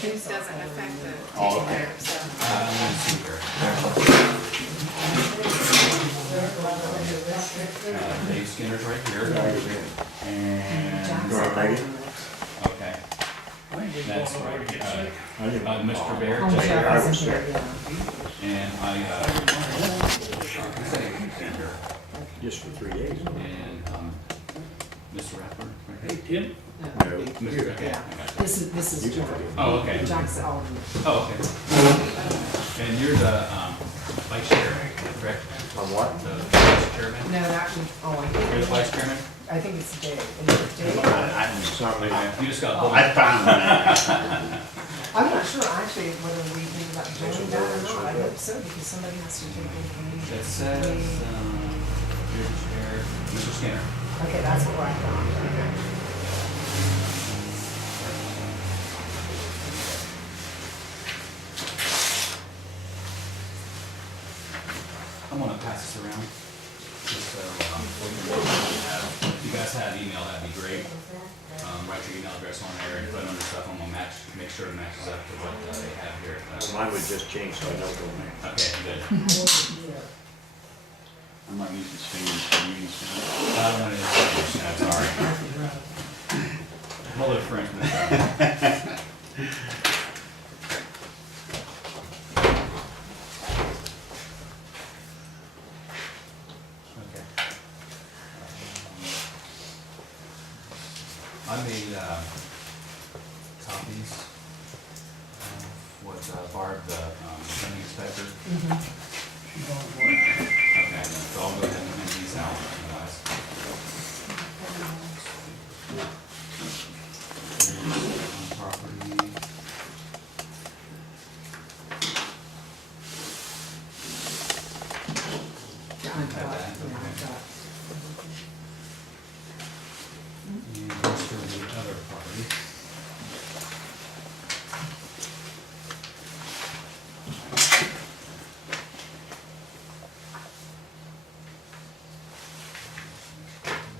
think so. doesn't affect the Oh, date okay. there, so. Let me see here. Dave Skinner's right here. Go ahead, Maggie. Okay. That's right. Mr. Bear, Oh, just yeah, I here. wasn't here, yeah. And Just for 3 days. and, Mr. Rathburn. right Hey, here. Tim? No. Mr. Okay. Yeah. I got you. This is John. Oh, okay. John's the alderman. Oh, okay. And you're the, vice chair, correct? On what? The vice chairman? No, that was, oh, I You're the think, vice chairman? I think it's Dave. Is it Dave? Sorry. You just got. I found that. I'm not sure actually whether we think about doing that or not. I hope so, because somebody has to take it from me. It says, you're the chair, Mr. Skinner. Okay, that's what I thought. Okay. I'm gonna pass this around, just so, if you guys have email, that'd be great. Write your email address on there and put under stuff, I'm gonna make sure it matches up to what they have here. Mine would just change, so I know the name. Okay, good. I might use his fingers for meetings. I don't want to establish that, sorry. Hold it, Frank. Okay. I made copies of what Barb, the zoning inspector. Okay, so I'll go ahead and hand these out, guys. Property. Yeah, I've got, yeah, I've got. And here's for the other property.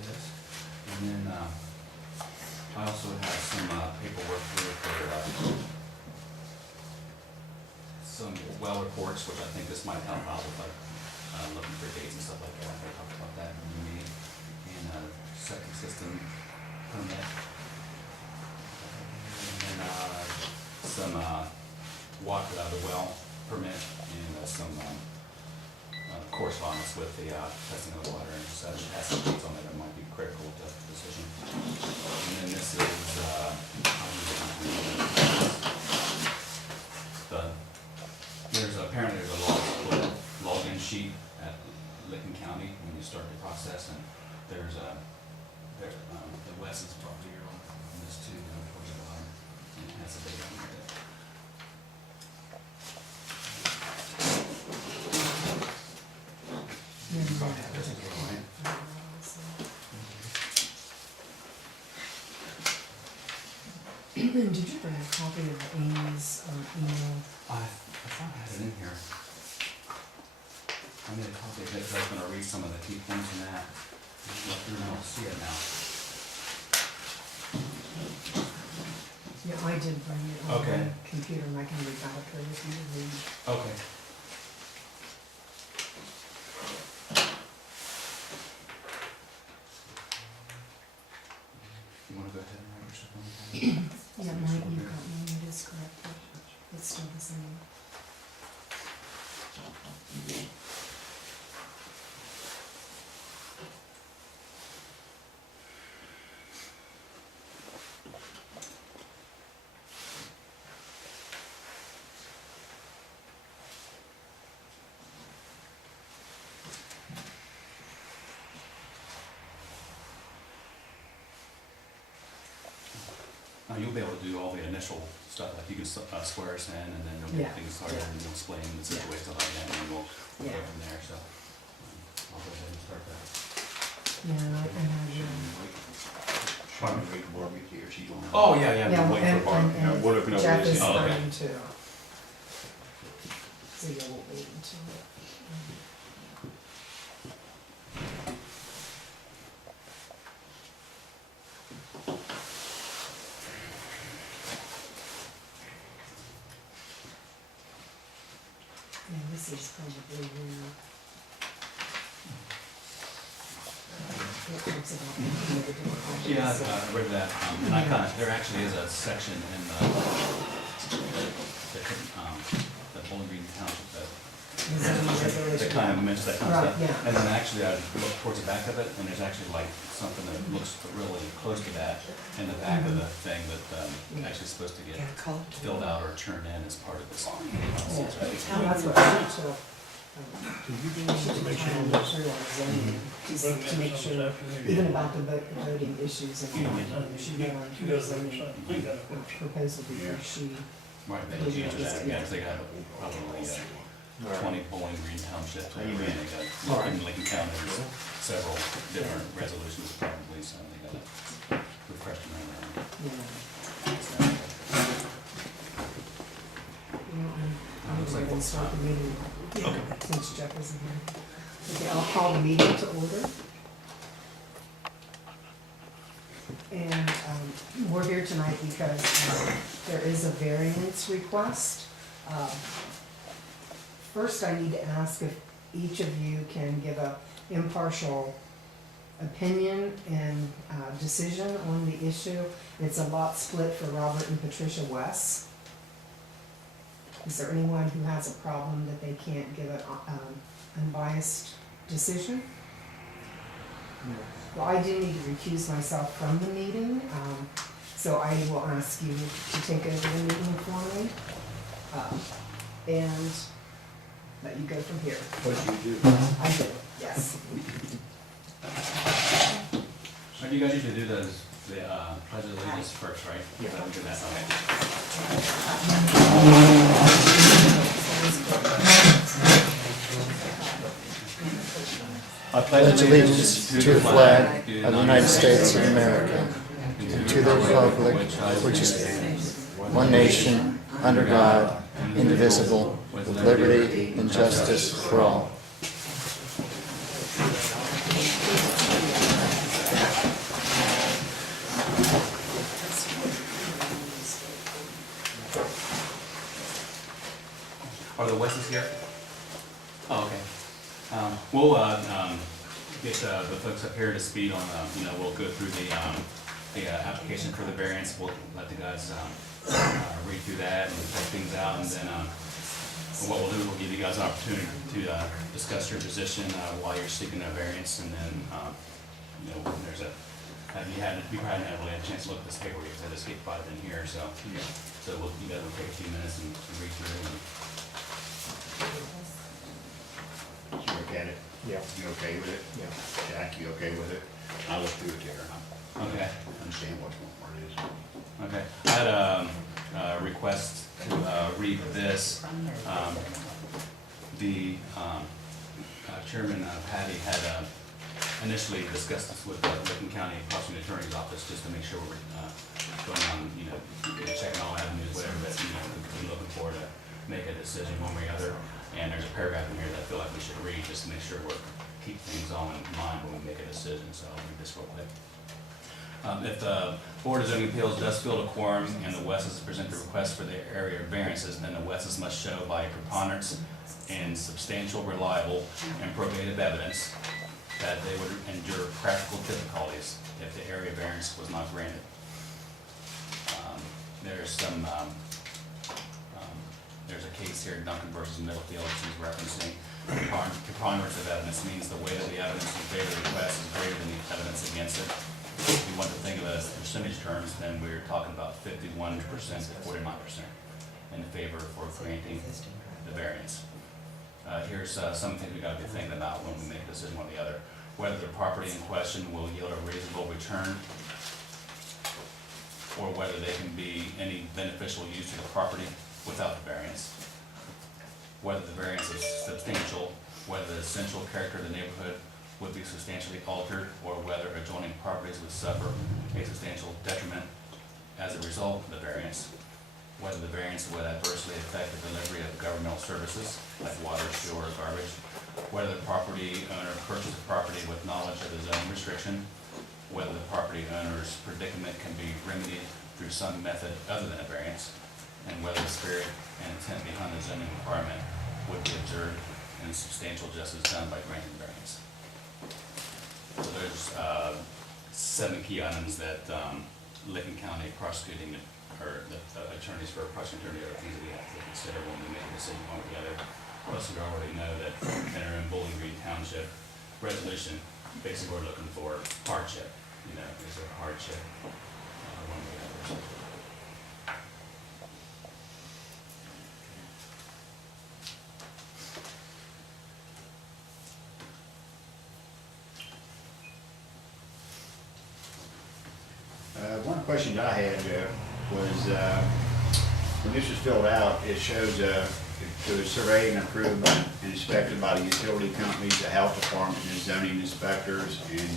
This. And then, I also have some paperwork here for, some well reports, which I think this might help out with, like, looking for dates and stuff like that. We talked about that in the meeting. And, septic system permit. And then, some, water out of the well permit and, some, correspondence with the, testing of the water and such. It has some dates on it that might be critical to the decision. And then this is, apparently there's a login sheet at Licking County when you start the process, and there's the Wes's property here on this too, towards the bottom, and it has a date on it. Yeah, You probably have this as well, right? Did you bring a copy of Amy's email? I thought I had it in here. I made a copy of it, so I was gonna read some of the key points in that. Look through and I'll see it now. Yeah, I did bring it on Okay. my computer, and I can read out there if you read. Okay. You wanna go ahead and write your stuff on the page? Yeah, Mike, you got me, it is correct. It's still the same. You'll be able to do all the initial stuff, like you can swear us in, and then you'll Yeah. get things started, and we'll explain the situation like that, and then we'll go Yeah. from there, so. I'll go ahead and start that. Yeah, and I had, Probably wait for Barbie here, she's on. Oh, yeah, yeah, yeah, we're waiting for Barb. Yeah, we're looking over Jeff this, is yeah. Oh, okay. starting too. So yeah, we'll wait until. Yeah, this is probably where. It talks about the different options. Yeah, I read that, and I kinda, there actually is a section in the Bowling Green Township that kind of mentions that kind of Right, stuff. yeah. And then actually I looked towards the back of it, and there's actually like something that looks really close to that in the back of the thing that, actually supposed to get filled out or turned in as part of this process, right? Well, that's what she took. She took time to through our zoning, just to make sure, even about the voting issues and all, she went on through the zoning proposal before she. Right, they look into that, yeah, 'cause they got probably 20 Bowling Green Townships, and they got, in Lincoln County, there's several different resolutions probably, so they got to refresh them around. I'm Looks like going to it's start the meeting, Okay. since Jeff isn't here. Okay, I'll call the meeting to order. And we're here tonight because there is a variance request. First, I need to ask if each of you can give a impartial opinion and decision on the issue. It's a lot split for Robert and Patricia West. Is there anyone who has a problem that they can't give an unbiased decision? Well, I do need to recuse myself from the meeting, so I will ask you to take over the meeting for me. And let you go from here. What do you do? I do, yes. So you guys usually do the pledge of allegiance first, right? Yeah. We do that, okay. I pledge allegiance to the flag of the United States of America and to the republic which is one nation, under God, indivisible, with liberty and justice for all. Are the Wesses here? Oh, okay. We'll get the folks up here to speed on, we'll go through the application for the variance. We'll let the guys read through that and check things out, and then what we'll do is we'll give you guys an opportunity to discuss your position while you're seeking a variance, and then, there's a, you probably haven't really had a chance to look at this paperwork because I just skipped by it in here, so. Yeah. So you guys will take a few minutes and read through and. You look at it, Yeah. you okay with it? Yeah. Jack, you okay with it? I'll look through it there, and Okay. I'll understand what it is. Okay, I had a request to read this. The Chairman Patty had initially discussed this with the Lincoln County Prosecuting Attorney's Office, just to make sure we're going on, checking all avenues, whatever that, we're looking for to make a decision one way or other. And there's a paragraph in here that I feel like we should read, just to make sure we're keep things all in mind when we make a decision, so I'll read this real quick. If the Board of Zoning Appeals does fill a quorum and the Wesses present the request for the area variances, then the Wesses must show by preponderance and substantial, reliable, and probative evidence that they would endure practical difficulties if the area variance was not granted. There's some, there's a case here, Duncan versus Middlefield, she's referencing. Preponderance of evidence means the weight of the evidence in favor of the request is greater than the evidence against it. If you want to think of it as percentage terms, then we're talking about 51% to 49% in favor for granting the variance. Here's some things we got to be thinking about when we make a decision on the other. Whether the property in question will yield a reasonable return, or whether they can be any beneficial use to the property without the variance. Whether the variance is substantial, whether the essential character of the neighborhood would be substantially altered, or whether adjoining properties would suffer a substantial detriment as a result of the variance. Whether the variance would adversely affect the delivery of governmental services like water, sewer, or garbage. Whether the property owner purchased the property with knowledge of the zoning restriction. Whether the property owner's predicament can be remedied through some method other than a variance. And whether the spirit and intent behind the zoning requirement would be observed and substantial justice done by granting variance. So there's 7 key items that Licking County prosecuting, or the attorneys for prosecuting attorney are things that we have to consider when we make a decision one or the other. Plus, we already know that in our own Bowling Green Township resolution, basically we're looking for hardship. You know, is there a hardship? One way or the other. One question I had was, when this was filled out, it shows it was surveyed and approved and inspected by the utility companies, the health department, and zoning inspectors in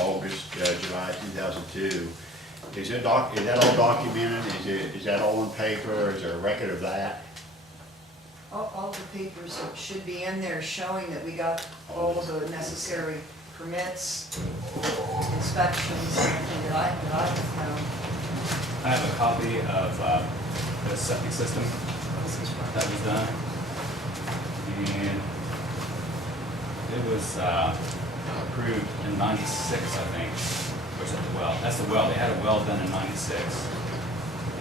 August, July 2002. Is that all documented? Is that all on paper, or is there a record of that? All the papers should be in there showing that we got all of the necessary permits, inspections, everything that I have found. I have a copy of the septic system that was done. And it was approved in 96, I think. Or is that the well? That's the well. They had a well done in 96.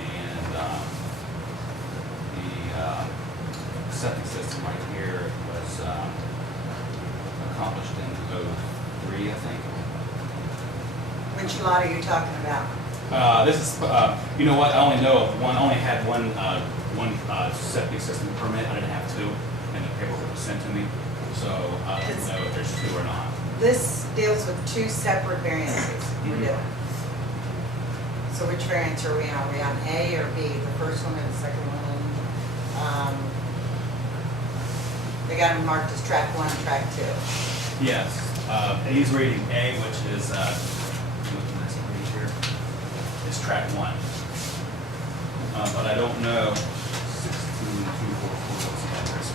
And the septic system right here was accomplished in 03, I think. Which lot are you talking about? This is, you know what, I only know of one, only had one septic system permit, I didn't have two, and the paperwork was sent to me, so I don't know if there's two or not. This deals with 2 separate variances we're doing. So which variance are we on? Are we on A or B? The first one and the second one? They got them marked as track 1 and track 2. Yes, he's reading A, which is, look at this page here, is track 1. But I don't know, 16244, what's the address?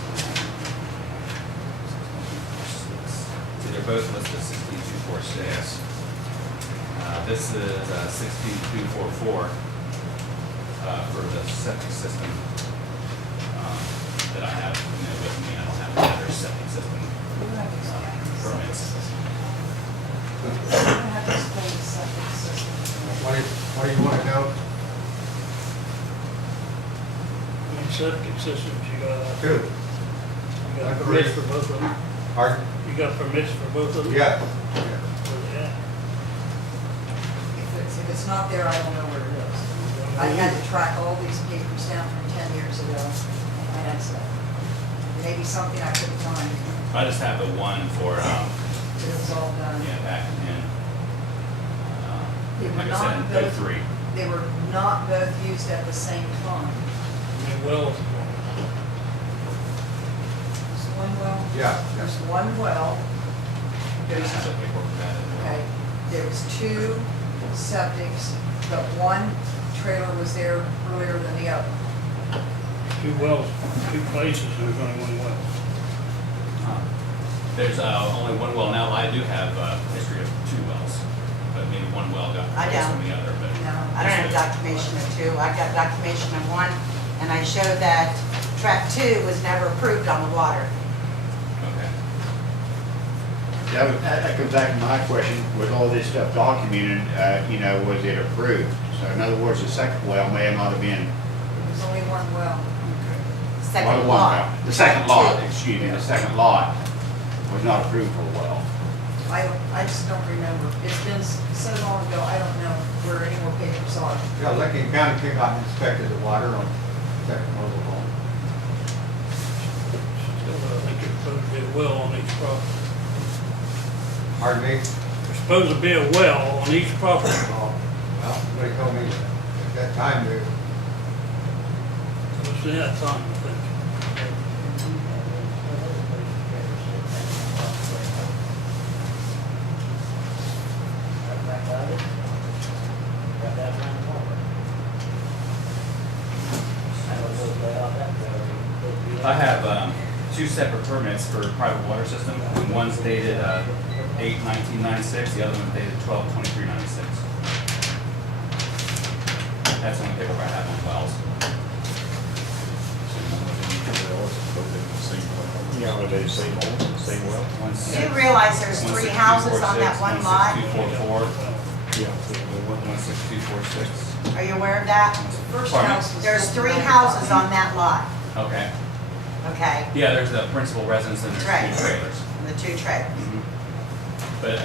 See, they're both listed 16246. This is 16244 for the septic system that I have, with me. I don't have another septic system permits. I have to explain the septic system. What do you want to know? Septic systems, you got Two. permits for both of them? Pardon? You got permits for both of them? Yeah. Yeah. If it's not there, I don't know where it is. I had to track all these papers down from 10 years ago, and I had to, maybe something I couldn't find. I just have the one for, It was all done. yeah, back in, They were like I not said, both- 03. They were not both used at the same time. And wells, There's one well. Yeah. There's one well. I There's, have the paperwork for that as well. okay, there was 2 septics, but one trailer was there earlier than the other. 2 wells, 2 places, there's only one well. There's only one well now. I do have a history of 2 wells, but maybe one well got I worse don't. than the other. But No. I don't have documentation of 2. I got documentation of 1, and I showed that track 2 was never approved on the water. okay. That comes back to my question, with all this stuff documented, was it approved? So in other words, the second well may not have been. There was only one well. Second Well, lot. The second lot, Two. excuse me, the second lot was not approved for a well. I just don't remember. It's been so long ago, I don't know where any more papers are. Yeah, Licking County came out and inspected the water on second mobile home. Still, I think there's supposed to be a well on each property. Pardon me? There's supposed to be a well on each property. Well, somebody told me at that time that It was in that time, I think. I have 2 separate permits for private water system. One's dated 8/1996, the other one's dated 12/23/96. That's the only paper I have on wells. Same they the same hole, the same well? Do you realize there's 3 houses on that one lot? 16244, Yeah. 16246. Are you aware of that? First Pardon me? house was. There's built 3 in houses 19. on that lot, Okay. okay? Yeah, there's the principal residence and there's Right. 2 trailers. And the 2 trailers. But I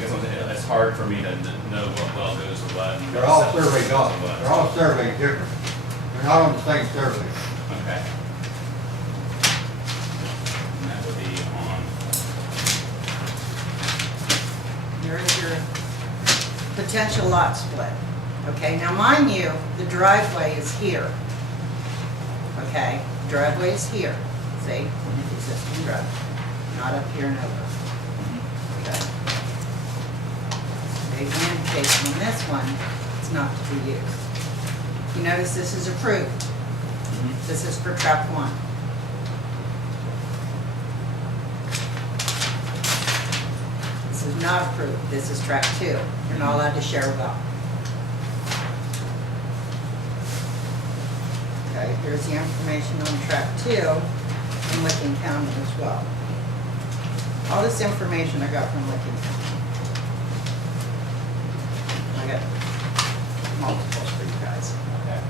guess it's hard for me to know what well goes with what. and They're all septic surveyed systems off, and what. they're all surveyed different. They're not on the same survey. Okay. And that would be on, There's your potential lot split. Okay, now mind you, the driveway is here. Okay, driveway is here, see, existing driveway, not up here and over. Okay. Big indication on this one, it's not to be used. You notice this is approved. This is for track 1. This is not approved, this is track 2. You're not allowed to share a well. Okay, here's the information on track 2 in Licking County as well. All this information I got from Licking County. I got multiples for you guys. okay.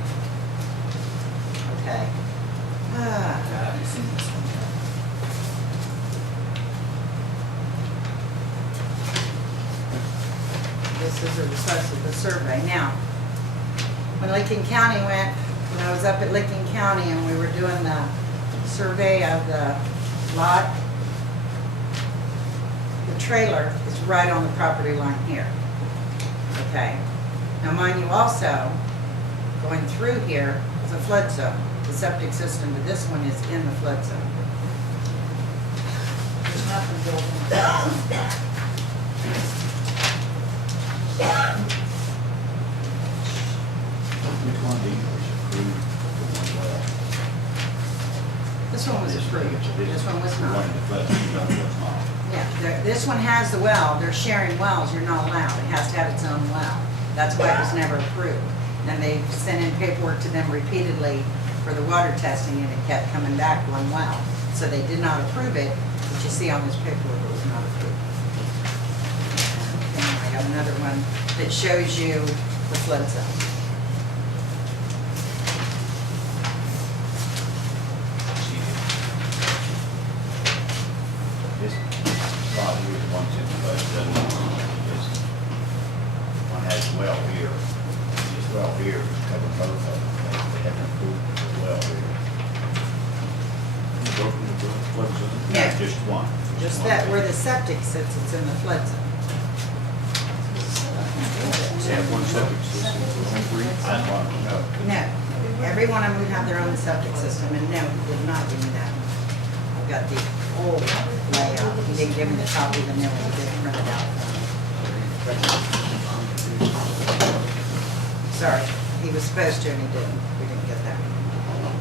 Okay. Have you seen this one yet? This is a request of the survey. Now, when Licking County went, when I was up at Licking County and we were doing the survey of the lot, the trailer is right on the property line here. Okay. Now, mind you also, going through here is a flood zone. The septic system to this one is in the flood zone. There's nothing built in that. Which one of these was approved for one well? This one was approved. This one was The not. one in the flood, the other one's not. Yeah, this one has the well, they're sharing wells, you're not allowed, it has to have its own well. That's why it was never approved. And they sent in paperwork to them repeatedly for the water testing, and it kept coming back 1 well. So they did not approve it, but you see on this paperwork it was not approved. And I got another one that shows you the flood zone. This lot here, the one's in the flood zone, this one has a well here. This well here cover both of them. They haven't approved the well here. Yeah. Just one. Just one. that, where the septic sits, it's in the flood zone. Have one septic system for all 3? I just wanted to know. No, every one of them would have their own septic system, and no, he did not give me that one. I've got the old layout, he didn't give me the copy of the new one, he didn't print it out. Sorry, he was supposed to and he didn't, we didn't get that.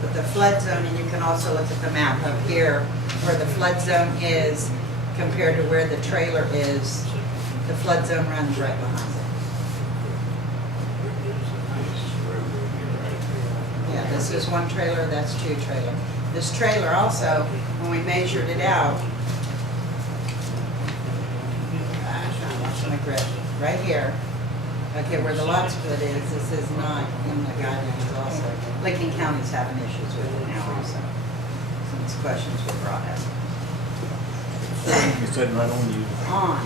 But the flood zone, and you can also look at the map up here, where the flood zone is compared to where the trailer is, the flood zone runs right behind it. Yeah, this is 1 trailer, that's 2 trailer. This trailer also, when we measured it out, my grid, right here, okay, where the lot split is, this is not in the guidelines also. Licking County's having issues with it now also. Since questions were brought up. Is that right on you? On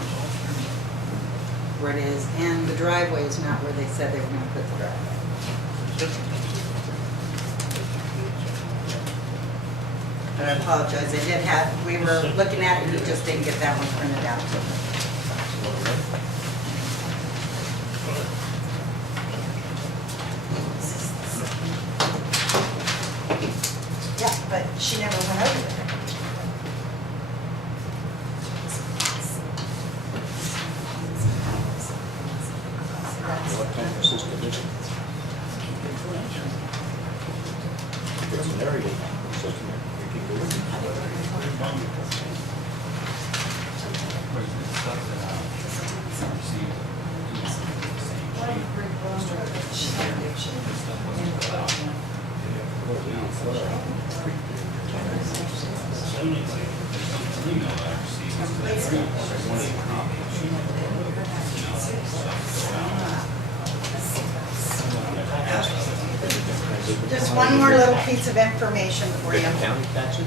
where it is, and the driveway is not where they said they were gonna put the driveway. And I apologize, they did have, we were looking at it, we just didn't get that one printed out. Yeah, but she never went over there. What kind of system is it? It's an area system. We can do it. Where's the stuff that I received? Zoning. email that I received, so there's one copy. You know, Just one more little piece of information for you, County taxes?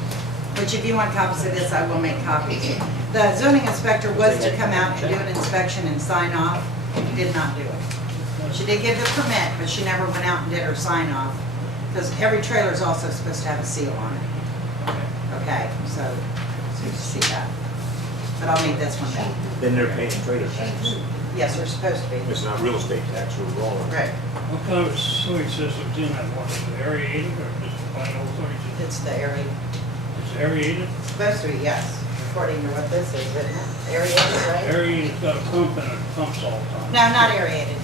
which if you want copies of this, I will make copies. The zoning inspector was to come out and do an inspection and sign off. He did not do it. She did give the permit, but she never went out and did her sign off. Because every trailer is also supposed to have a seal on it. Okay, so you see that. But I'll need this one back. Then they're paying trailer tax. Yes, they're supposed to be. It's not real estate tax overall. Right. What kind of sewage system's in that one? Is it aerated or just plain old sewage system? It's the area. It's aerated? It's supposed to be, yes, according to what this is, isn't it? Aerated, right? Aerated's got a pump and it pumps all the time. No, not aerated.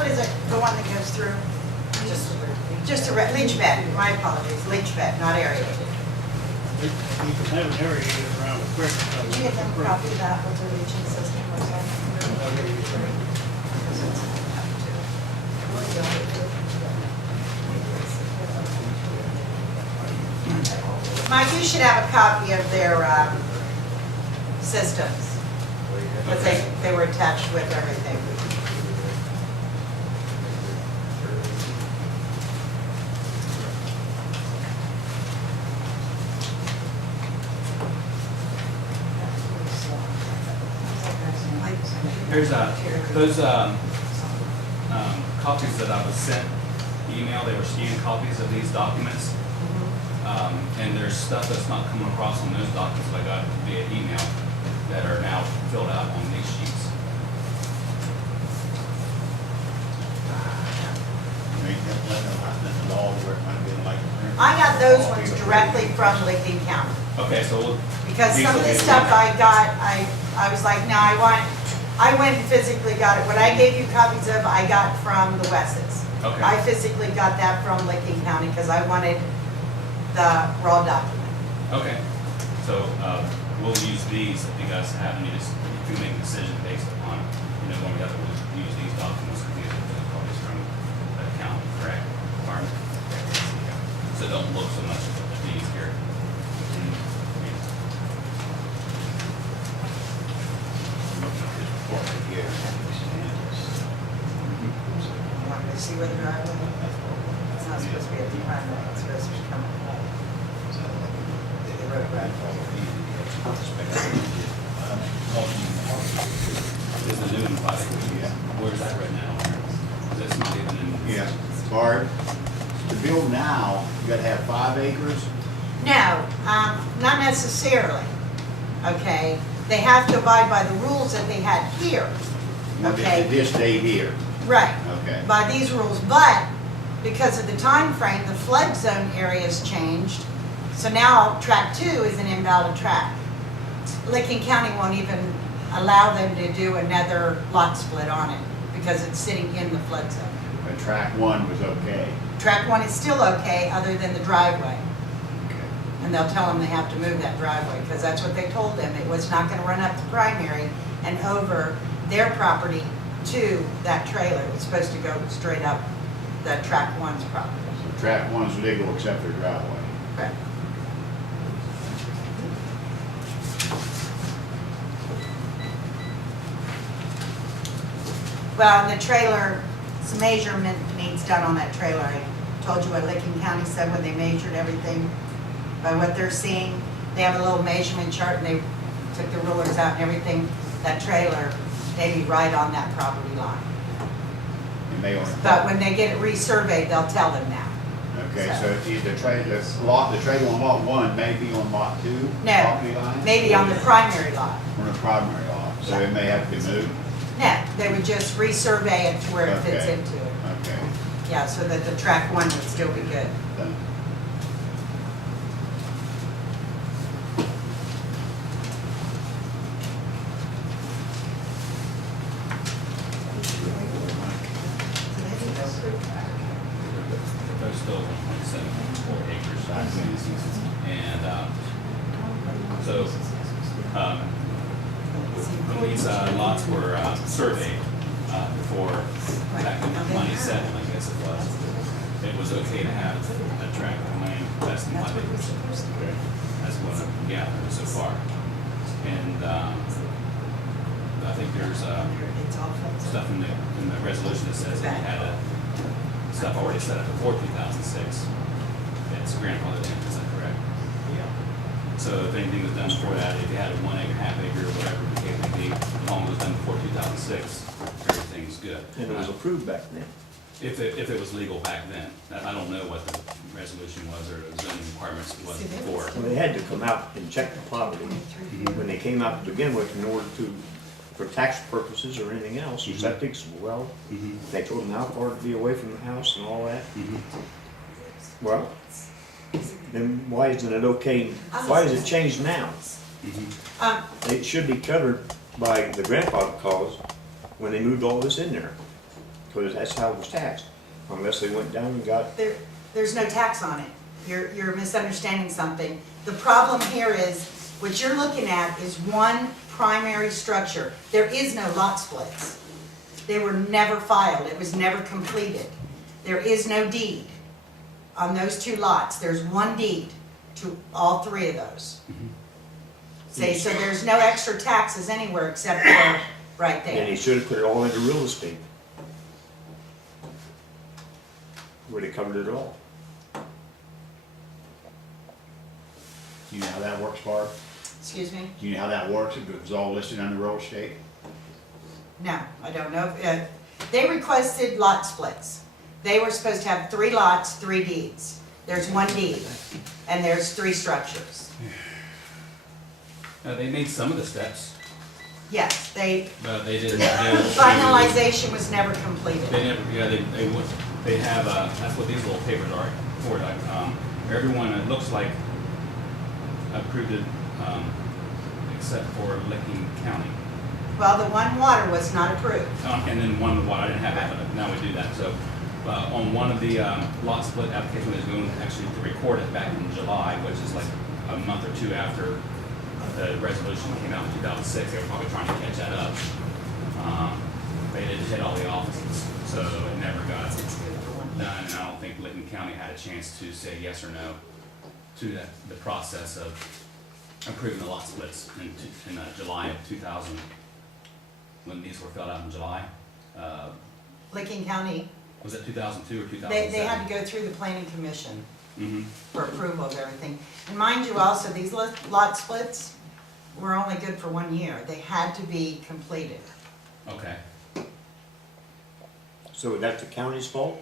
What is it? The one that goes through? Just a leach bed. My apologies, leach bed, not aerated. You can have an aerated around the creek. Did you get them a copy of that with the leaching system or something? Mike, you should have a copy of their systems. But they were attached with everything. Here's those copies that I was sent email. They were scanned copies of these documents, and there's stuff that's not coming across on those documents that I got via email that are now filled out on these sheets. I got those ones directly from Licking County. Okay, so we'll, Because These some will of the be- stuff I got, I was like, no, I went and physically got it. What I gave you copies of, I got from the Wesses. okay. I physically got that from Licking County because I wanted the raw document. Okay, so we'll use these if you guys have any, if you make a decision based upon, you know, when we have to use these documents, because these are the copies from the county, correct? Pardon? So don't look so much at these here. You want me to see where the driveway is? It's not supposed to be at the driveway, it's supposed to be coming out. The road. This is the new one, where's that right now? That's not even in. Yeah, Bart, to build now, you gotta have 5 acres. No, not necessarily, okay? They have to abide by the rules that they had here, okay? This day here, Right. okay. By these rules, but because of the time frame, the flood zone area's changed. So now track 2 is an invalid track. Licking County won't even allow them to do another lot split on it because it's sitting in the flood zone. But track 1 was okay. Track 1 is still okay, other than the driveway. Okay. And they'll tell them they have to move that driveway, because that's what they told them. It was not gonna run up the primary and over their property to that trailer. It was supposed to go straight up the track 1's property. So track 1's legal except for driveway. Correct. Well, and the trailer, some measurement needs done on that trailer. I told you what Licking County said when they measured everything. By what they're seeing, they have a little measurement chart and they took the rulers out and everything. That trailer, they be right on that property line. You may want But when they get it resurveyed, they'll tell them that. Okay, so if the trailer on lot 1 may be on lot 2 No, property line? maybe on the primary lot. On the primary lot, so it may have to be moved? No, they would just resurvey it to where it fits Okay. into it. Okay. Yeah, so that the track 1 would still be good. Done. There's still 1.74 acres. And so when these lots were surveyed before, back in 97, I guess it was okay to have a tract of land less than 5 acres. That's what I've gathered so far. And, I think there's, It's all fixed. stuff in the resolution that says that you had stuff already set up before 2006. It's grandfathered in, is that correct? Yeah. So if anything was done before that, if you had a 1 acre, half acre, or whatever the case may be, as long as it was done before 2006, everything's good. And it was approved back then. If it was legal back then. I don't know what the resolution was or the zoning requirements was before. Well, they had to come out and check the property when they came out to begin with in order to, for tax purposes or anything else, Mhm. septics, well, Mhm. they told them how far to be away from the house and all that. Mhm. Well, then why isn't it okay, why is it changed now? Mhm. It should be covered by the grandfather clause when they moved all this in there, because that's how it was taxed, unless they went down and got, There's no tax on it. You're misunderstanding something. The problem here is, what you're looking at is one primary structure. There is no lot splits. They were never filed. It was never completed. There is no deed on those 2 lots. There's one deed to all 3 of those. See, so there's no extra taxes anywhere except for right and he there. should have put it all into real estate. Where they covered it all. Do you know how that works, Barb? Excuse me? Do you know how that works, if it was all listed under real estate? No, I don't know. They requested lot splits. They were supposed to have 3 lots, 3 deeds. There's 1 deed, and there's 3 structures. They made some of the steps, Yes, but they didn't do. finalization was never completed. They never, yeah, they would, they have, that's what these little papers are for, like, everyone, it looks like approved it, except for Licking County. Well, the one water was not approved. And then one, well, I didn't have that, but now we do that, so, on one of the, lot split application, is going actually to record it back in July, which is like a month or 2 after the resolution came out in 2006, they were probably trying to catch that up. They didn't hit all the offices, so it never got done, and I don't think Licking County had a chance to say yes or no to the process of approving the lot splits in July of 2000, when these were filled out in July. Licking County, Was it 2002 or 2007? they had to go through the planning commission Mm-hmm. for approval of everything. And mind you also, these lot splits were only good for 1 year. They had to be completed. Okay. So that's the county's fault?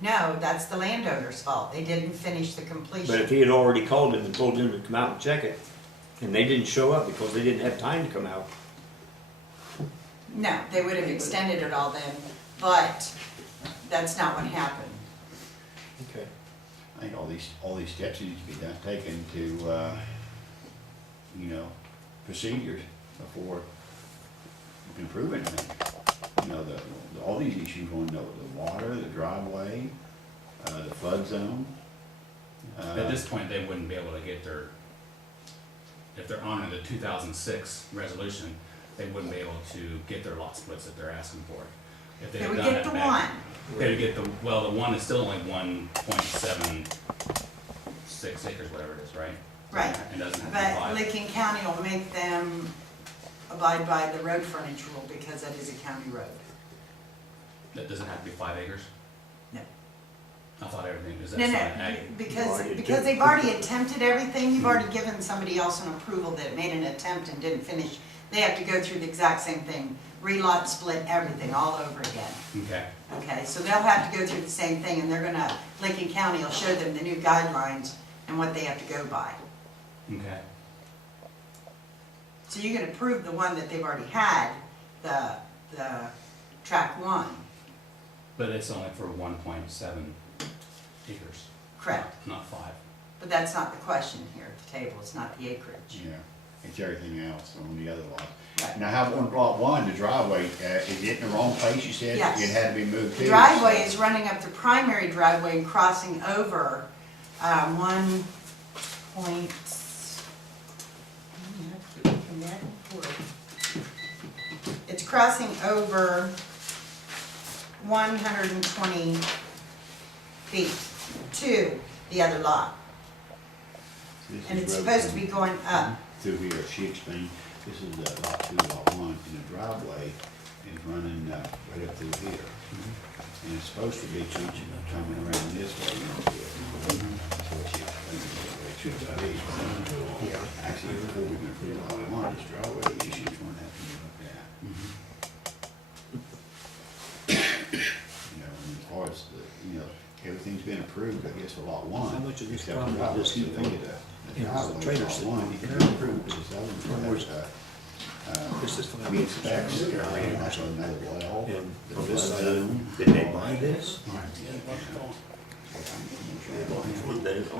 No, that's the landowner's fault. They didn't finish the But if completion. he had already called them and told them to come out and check it, and they didn't show up because they didn't have time to come out, No, they would have extended it all then, but that's not what happened. okay. I think all these steps need to be taken to, procedures before you can prove anything. All these issues going, the water, the driveway, the flood zone. At this point, they wouldn't be able to get if they're honoring the 2006 resolution, they wouldn't be able to get their lot splits that they're asking for. If They had would done get that the back- one. They would get the one is still only 1.76 acres, whatever it is, right? Right. And doesn't have to be But 5. Licking County will make them abide by the road frontage rule because that is a county road. That doesn't have to be 5 acres? No. I thought everything was No, outside no, ag. because they've already attempted everything, you've already given somebody else an approval that made an attempt and didn't finish. They have to go through the exact same thing, relot, split, everything, all over again. Okay. Okay, so they'll have to go through the same thing, and they're gonna, Lincoln County will show them the new guidelines and what they have to go by. Okay. So you can approve the one that they've already had, the track 1, But it's only for 1.7 acres. correct? Not 5. But that's not the question here at the table, it's not the acreage. Yeah, it's everything else on the other lots. Right. Now, how on lot 1, the driveway, is it in the wrong place, you said? Yes. It had to be moved to? The driveway is running up the primary driveway and crossing over 1 point. It's crossing over 120 feet to the other lot. This And is it's road supposed to be coming going up. through here, she explained, this is lot 2, lot 1, and the driveway is running right up through here. And it's supposed to be coming around this way, you know, here. That's what she explained, the way it should be. Actually, before we can approve lot 1, this driveway issues weren't happening like that. You know, and as far as the, you know, everything's been approved, I guess, for lot 1. How much of this except the problem driveway, does he so they want? get a Yeah, it's the driveway trailer for sitting lot 1, right you can there. approve, because the other one Where's- has, This is fine. we expect, like another well. And the on this flood side, zone. did they buy this?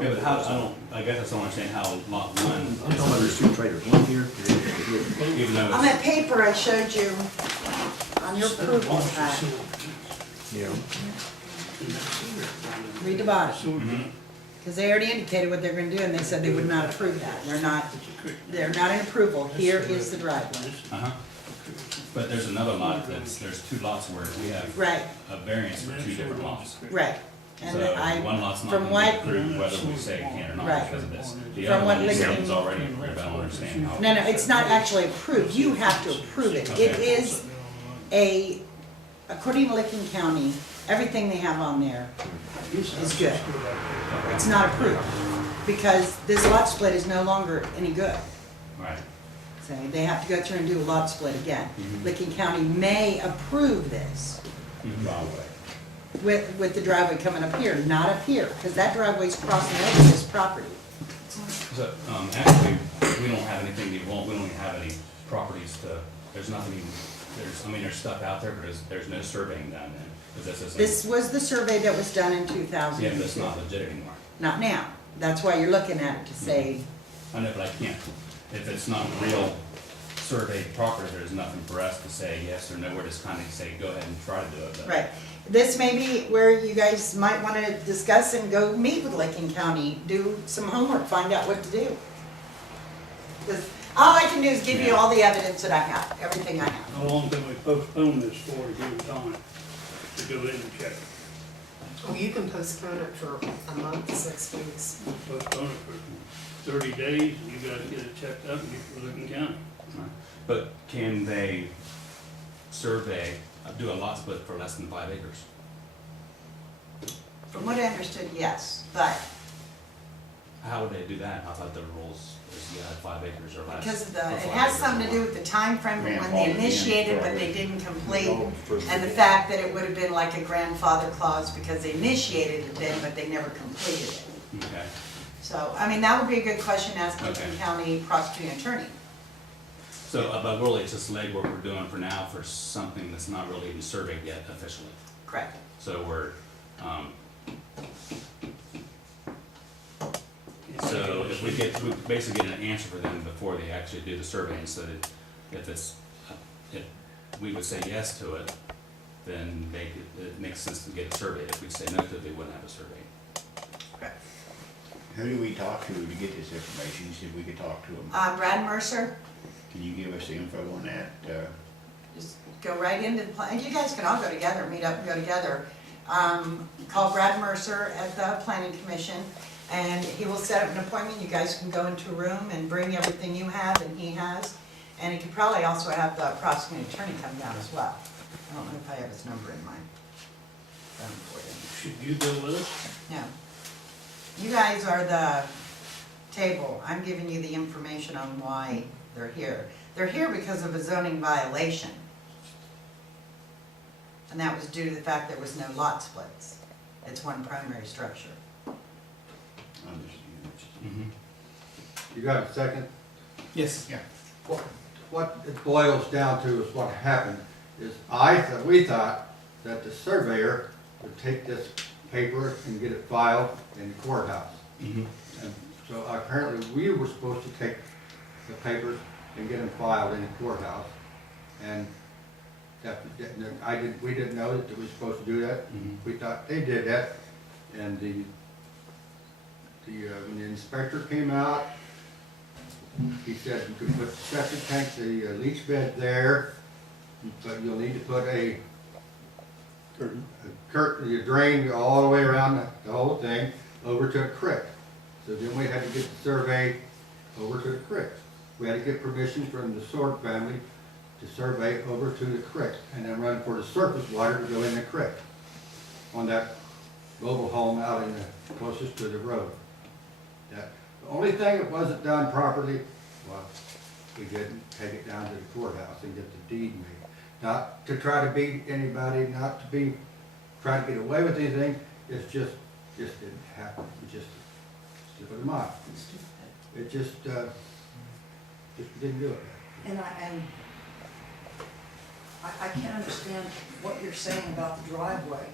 Yeah, but how, I guess I don't understand how lot 1, I'm talking about there's 2 trailers, one here and one here. even though On it's, that paper I showed you, on your approval, Yeah. read the bottom. Mhm. Because they already indicated what they're gonna do, and they said they would not approve that. They're not in approval. Here is the driveway. uh-huh. But there's another lot there's 2 lots where we have Right, a variance for 2 different lots. right. And So I, one lot's not from gonna what- be approved whether we say it can or not Right. because of this. The From other what one Lincoln- is already approved, I don't understand how. no, it's not actually approved. You have to approve it. It Okay. is according to Licking County, everything they have on there is good. It's not approved, because this lot split is no longer any good. Right. So they have to go through and do a lot split again. Mhm. Licking County may approve this Driveway. with the driveway coming up here, not up here, because that driveway's crossing over this property. So, actually, we don't have anything, we don't even have any properties to, there's nothing, there's stuff out there, but there's no surveying done then. Because this isn't, This was the survey that was done in 2000. yeah, but it's not legit anymore. Not now. That's why you're looking at it to say, I know, but I can't, if it's not real surveyed property, there's nothing for us to say yes or no, we're just kind of say, go ahead and try to do it. But right. This may be where you guys might want to discuss and go meet with Licking County, do some homework, find out what to do. 'Cause all I can do is give you all the evidence that I have, everything I have. How long can we postpone this for to give it time to go in and check? Oh, you can postpone it for a month, 6 weeks. Postpone it for 30 days, and you guys get it checked up and get it to Licking County. Right. But can they survey, do a lot split for less than 5 acres? From what I understood, yes, but How would they do that? I thought the rules is you had 5 acres or less. because of or the, 5 it has acres something or to do more. with the time frame of when they Grandfathered in initiated, but they forever. didn't complete, and the fact that it would have been like a grandfather clause because they initiated it then, but they never completed it. Okay. So, I mean, that would be a good question to ask Lincoln Okay. County prosecuting attorney. So, but really, it's just legwork we're doing for now for something that's not really even surveyed yet officially. Correct. So so if we basically get an answer for them before they actually do the survey, so that if we would say yes to it, then it makes sense to get it surveyed. If we say no to it, they wouldn't have a survey. Who do we talk to get this information? You said we could talk to them. Brad Mercer, Can you give us the info on that? just go right into the plan, you guys can all go together, meet up and go together. Call Brad Mercer at the planning commission, and he will set up an appointment, you guys can go into a room and bring everything you have and he has. And he could probably also have the prosecuting attorney come down as well. I don't know if I have his number in mind. Should you go with us? No. You guys are the table. I'm giving you the information on why they're here. They're here because of a zoning violation. And that was due to the fact there was no lot splits. It's one primary structure. Understand. You got a second? Yes. Yeah. What it boils down to is what happened is we thought that the surveyor would take this paper and get it filed in the courthouse. Mm-hmm. And so apparently we were supposed to take the papers and get them filed in the courthouse. And we didn't know that we were supposed to do that. Mhm. We thought they did that. And when the inspector came out, he said you could put the septic tank, the leach bed there, but you'll need to put a curtain, you drain all the way around the whole thing over to a creek. So then we had to get the survey over to the creek. We had to get permission from the Sword family to survey over to the creek and then run for the surface water to go in the creek on that mobile home out in the closest to the road. That, the only thing that wasn't done properly was we didn't take it down to the courthouse and get the deed made. Not to try to beat anybody, not to be, trying to get away with anything, it's just didn't happen. It just, stupid of mine. It just didn't do it. And I can't understand what you're saying about the driveway.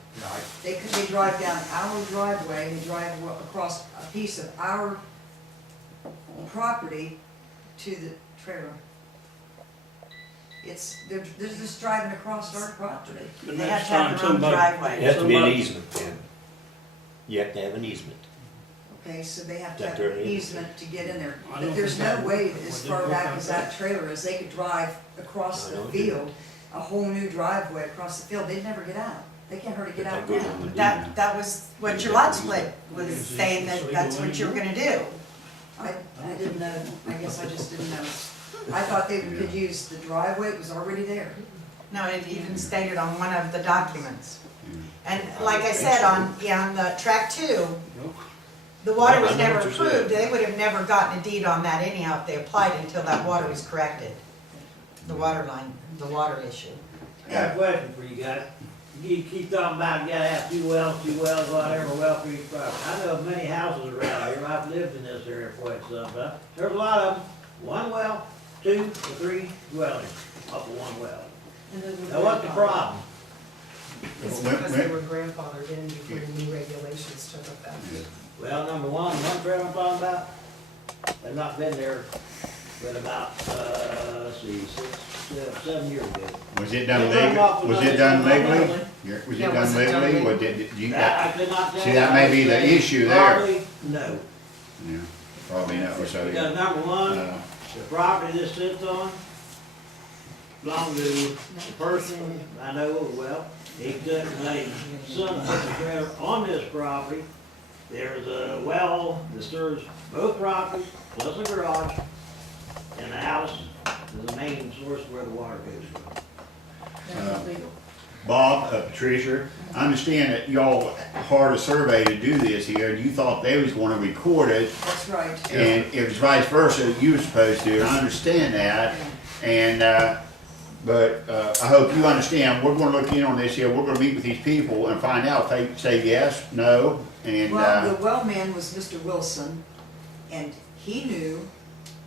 They drive down our driveway, and they drive across a piece of our property to the trailer. They're just driving across our property. And They have that's to have fine, their own somebody. driveway. It has to be an Somebody- easement, Ken. You have to have an easement. Okay, so they have to That have they're an in. easement to get in there. I But don't there's think no that- way that as would far they back look as like that trailer as they could drive across I the know. field, a whole new driveway across the field. They'd never get out. They can't hardly get out That goes now. on the deed. That was what your lot split was saying, that that's what you were gonna do. I didn't know. I guess I just didn't know. I thought they could use the driveway. It was already there. No, it even stated on one of the documents. And like I said, on the track 2, the water was I know never what you're saying. approved. They would have never gotten a deed on that anyhow if they applied until that water was corrected. The water line, the water issue. I got a question for you guys. You keep talking about you gotta have 2 wells, whatever, well for each property. I know of many houses around here, I've lived in this area quite some time. There's a lot of them, 1 well, 2 or 3 dwellings off of 1 well. Now what's the problem? It's When- because when- they were grandfathered in before the new regulations took effect. Well, number one trailer I'm talking about, they've not been there but about, let's see, 7 years ago. Was it done They run off legally? Was another it done side of legally? the Was Yeah, it was done it done legally? legally? Or did you That got? I could not tell See, you. that may be the issue there. Probably, no. Yeah, probably not, so. Because number one, uh, the property this sits on belonged to the person I know well. He took my son put the trailer on this property. There's a well that serves both properties, plus a garage, and the house is the main source where the water goes from. Bob, Patricia, I understand that y'all hired a survey to do this here, and you thought they was gonna record it, That's right. and it was vice versa, you were supposed to, and I understand that. And, but, I hope you understand, we're gonna look in on this here, we're gonna meet with these people and find out if they say yes, no, and, Well, the well man was Mr. Wilson, and he knew,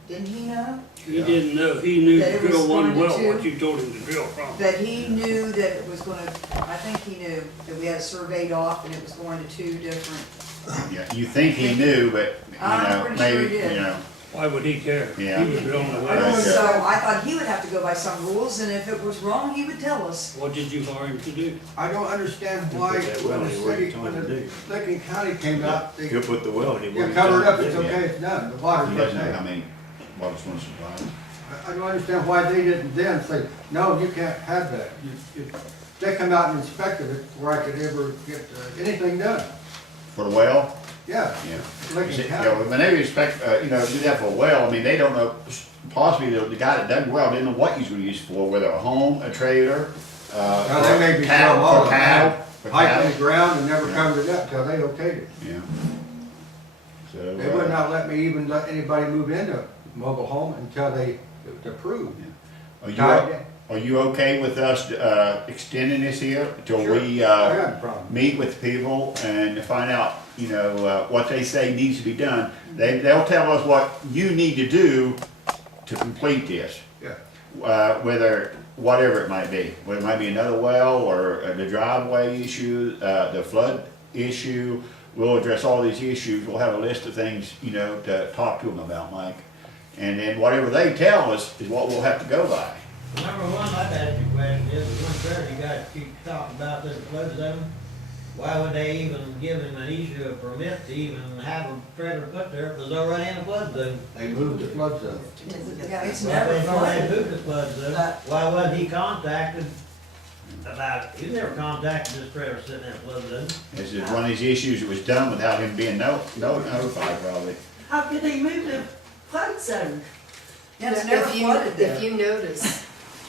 didn't he know? He didn't know, he knew That to it was drill one going well, to- what you told him to drill from. That he knew that it was gonna, I think he knew that we had it surveyed off and it was going to 2 different. yeah, you think he knew, but, I'm you know, pretty sure he maybe, did. you know. Why would he care? Yeah. He was drilling the Okay. well. So I thought he would have to go by some rules, and if it was wrong, he would tell us. What did you hire him to do? I don't understand why Put that well when the anywhere you city, told when him to the do. Licking County came out, they, He'll put the well anywhere. yeah, you cover it tell up, him it's to do. okay, it's done, the water's He right doesn't know how there. many water source supplies. I don't understand why they didn't then say, no, you can't have that. They come out and inspected it before I could ever get anything done. For the well? Yeah, Yeah. Licking Yeah, County. when they expect, do that for a well, I mean, they don't know, possibly the guy that dug the well didn't know what he's gonna use it for, whether a home, a trailer, Now, they may be cattle, some all for cattle, for pipe in cattle. the ground and never Yeah. covered it up till they okayed it. Yeah. So, They would not let me even let anybody move into a mobile home until it was approved. are you okay with us, extending this here till Sure. we, I got a problem. meet with people and find out, you know, what they say needs to be done? They'll tell us what you need to do to complete this. Yeah. Whether, whatever it might be, whether it might be another well or the driveway issue, the flood issue. We'll address all these issues. We'll have a list of things, you know, to talk to them about, Mike. And then whatever they tell us is what we'll have to go by. Number one, I'd ask you a question, is one trailer you guys keep talking about this flood zone, why would they even give him an issue of permit to even have a trailer put there if it was already in a flood zone? They moved the flood zone. Yeah, it's Well, never if they already flooded. moved the flood zone, why wasn't he contacted about, he's never contacted this trailer sitting in that flood zone. This is one of these issues that was done without him being notified probably. How could they move the flood zone? Yeah, it's never flooded If there. you notice,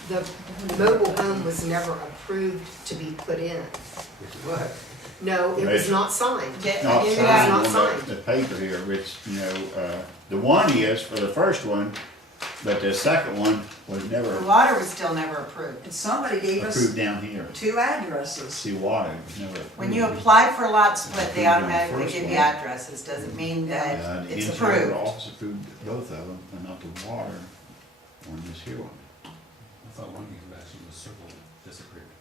the mobile home was never approved to be put in. What? No, it was not signed. Not It was signed not on signed. the paper here, which, the one is for the first one, but the second one was The never water was still never approved. And somebody gave us approved down here. 2 addresses. See, water was never approved. When you apply for a lot split, they Approved on the automatically first give you one. addresses, doesn't mean that The it's engineer approved. office approved both of them, but not the water on this here one. I thought one of you actually was circled, disapproved.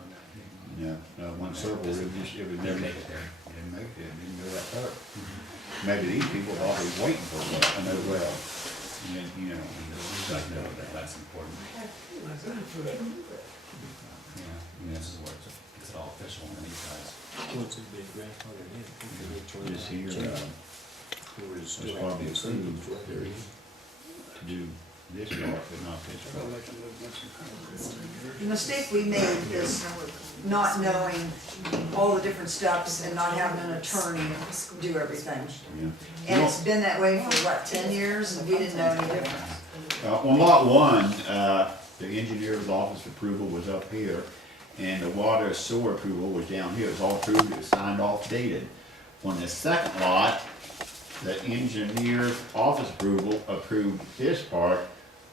Or not, No, one circle, it was never, Didn't make it there. didn't make it, didn't go that far. Maybe these people thought they were waiting for another well. And then, Like, no, that's important. Yeah, this is where it's all official on these guys. Once it'd been grandfathered in, we could try this here, to- was was still probably active, so approved it's right there. to do this part, but not this part. The mistake we made is not knowing all the different steps and not having an attorney do everything. Yeah. And it's been that way for what, 10 years, and we didn't know any different. On lot one, the engineer's office approval was up here, and the water sewer approval was down here. It was all approved, it was signed off, dated. On the second lot, the engineer's office approval approved this part,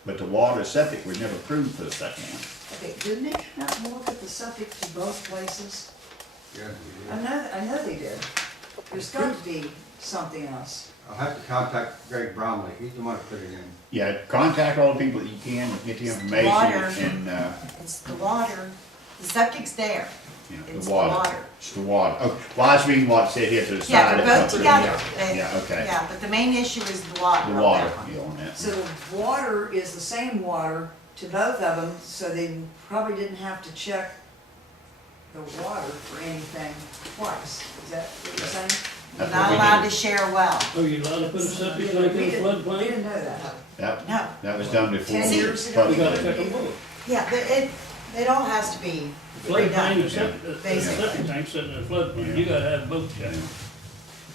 but the water septic was never approved for the second one. Okay, didn't they come out and look at the septic to both places? Yeah. I know they did. There's got to be something else. I'll have to contact Greg Bromley, he's the one that put it in. Yeah, contact all the people that you can, get the information, Water. and, It's the water, the septic's there. It's the the water. water. It's the water. Oh, well, I was reading what it said here to the side. Yeah, they're of both it. together. Yeah, They- yeah, okay. Yeah, but the main issue is the water. The on water, that one. yeah, on that. So the water is the same water to both of them, so they probably didn't have to check the water for anything twice. Is that what you're saying? You're That's not what we allowed did. to share a well. Oh, you allowed to put a septic tank We in a didn't floodplain? know that. That, No. that was done before. 10 years ago. You gotta check them both. Yeah, but it all has to be Floodplain redone. and septic tank sitting in a floodplain, you gotta have both checked.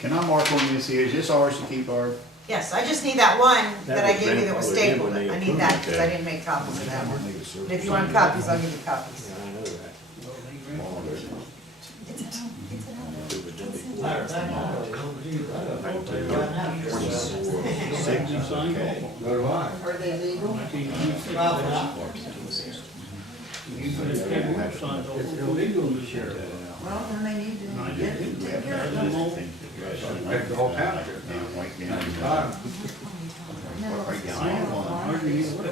Can I mark on this here? Is this ours to keep our? Yes, I just need that one that I was gave you that was grandfathered in stapled. when they I need approved that it, because I didn't make copies of that one. But if you want copies, I'll give you copies. Yeah, I know that. It was done before. You signed it? So do I. Are they legal? You put it paperwork, signed all It's the illegal to share. Well, then they need to get it, take care of them it. all. Make the whole township. Right down. Ah, Right down on one. Argue you what?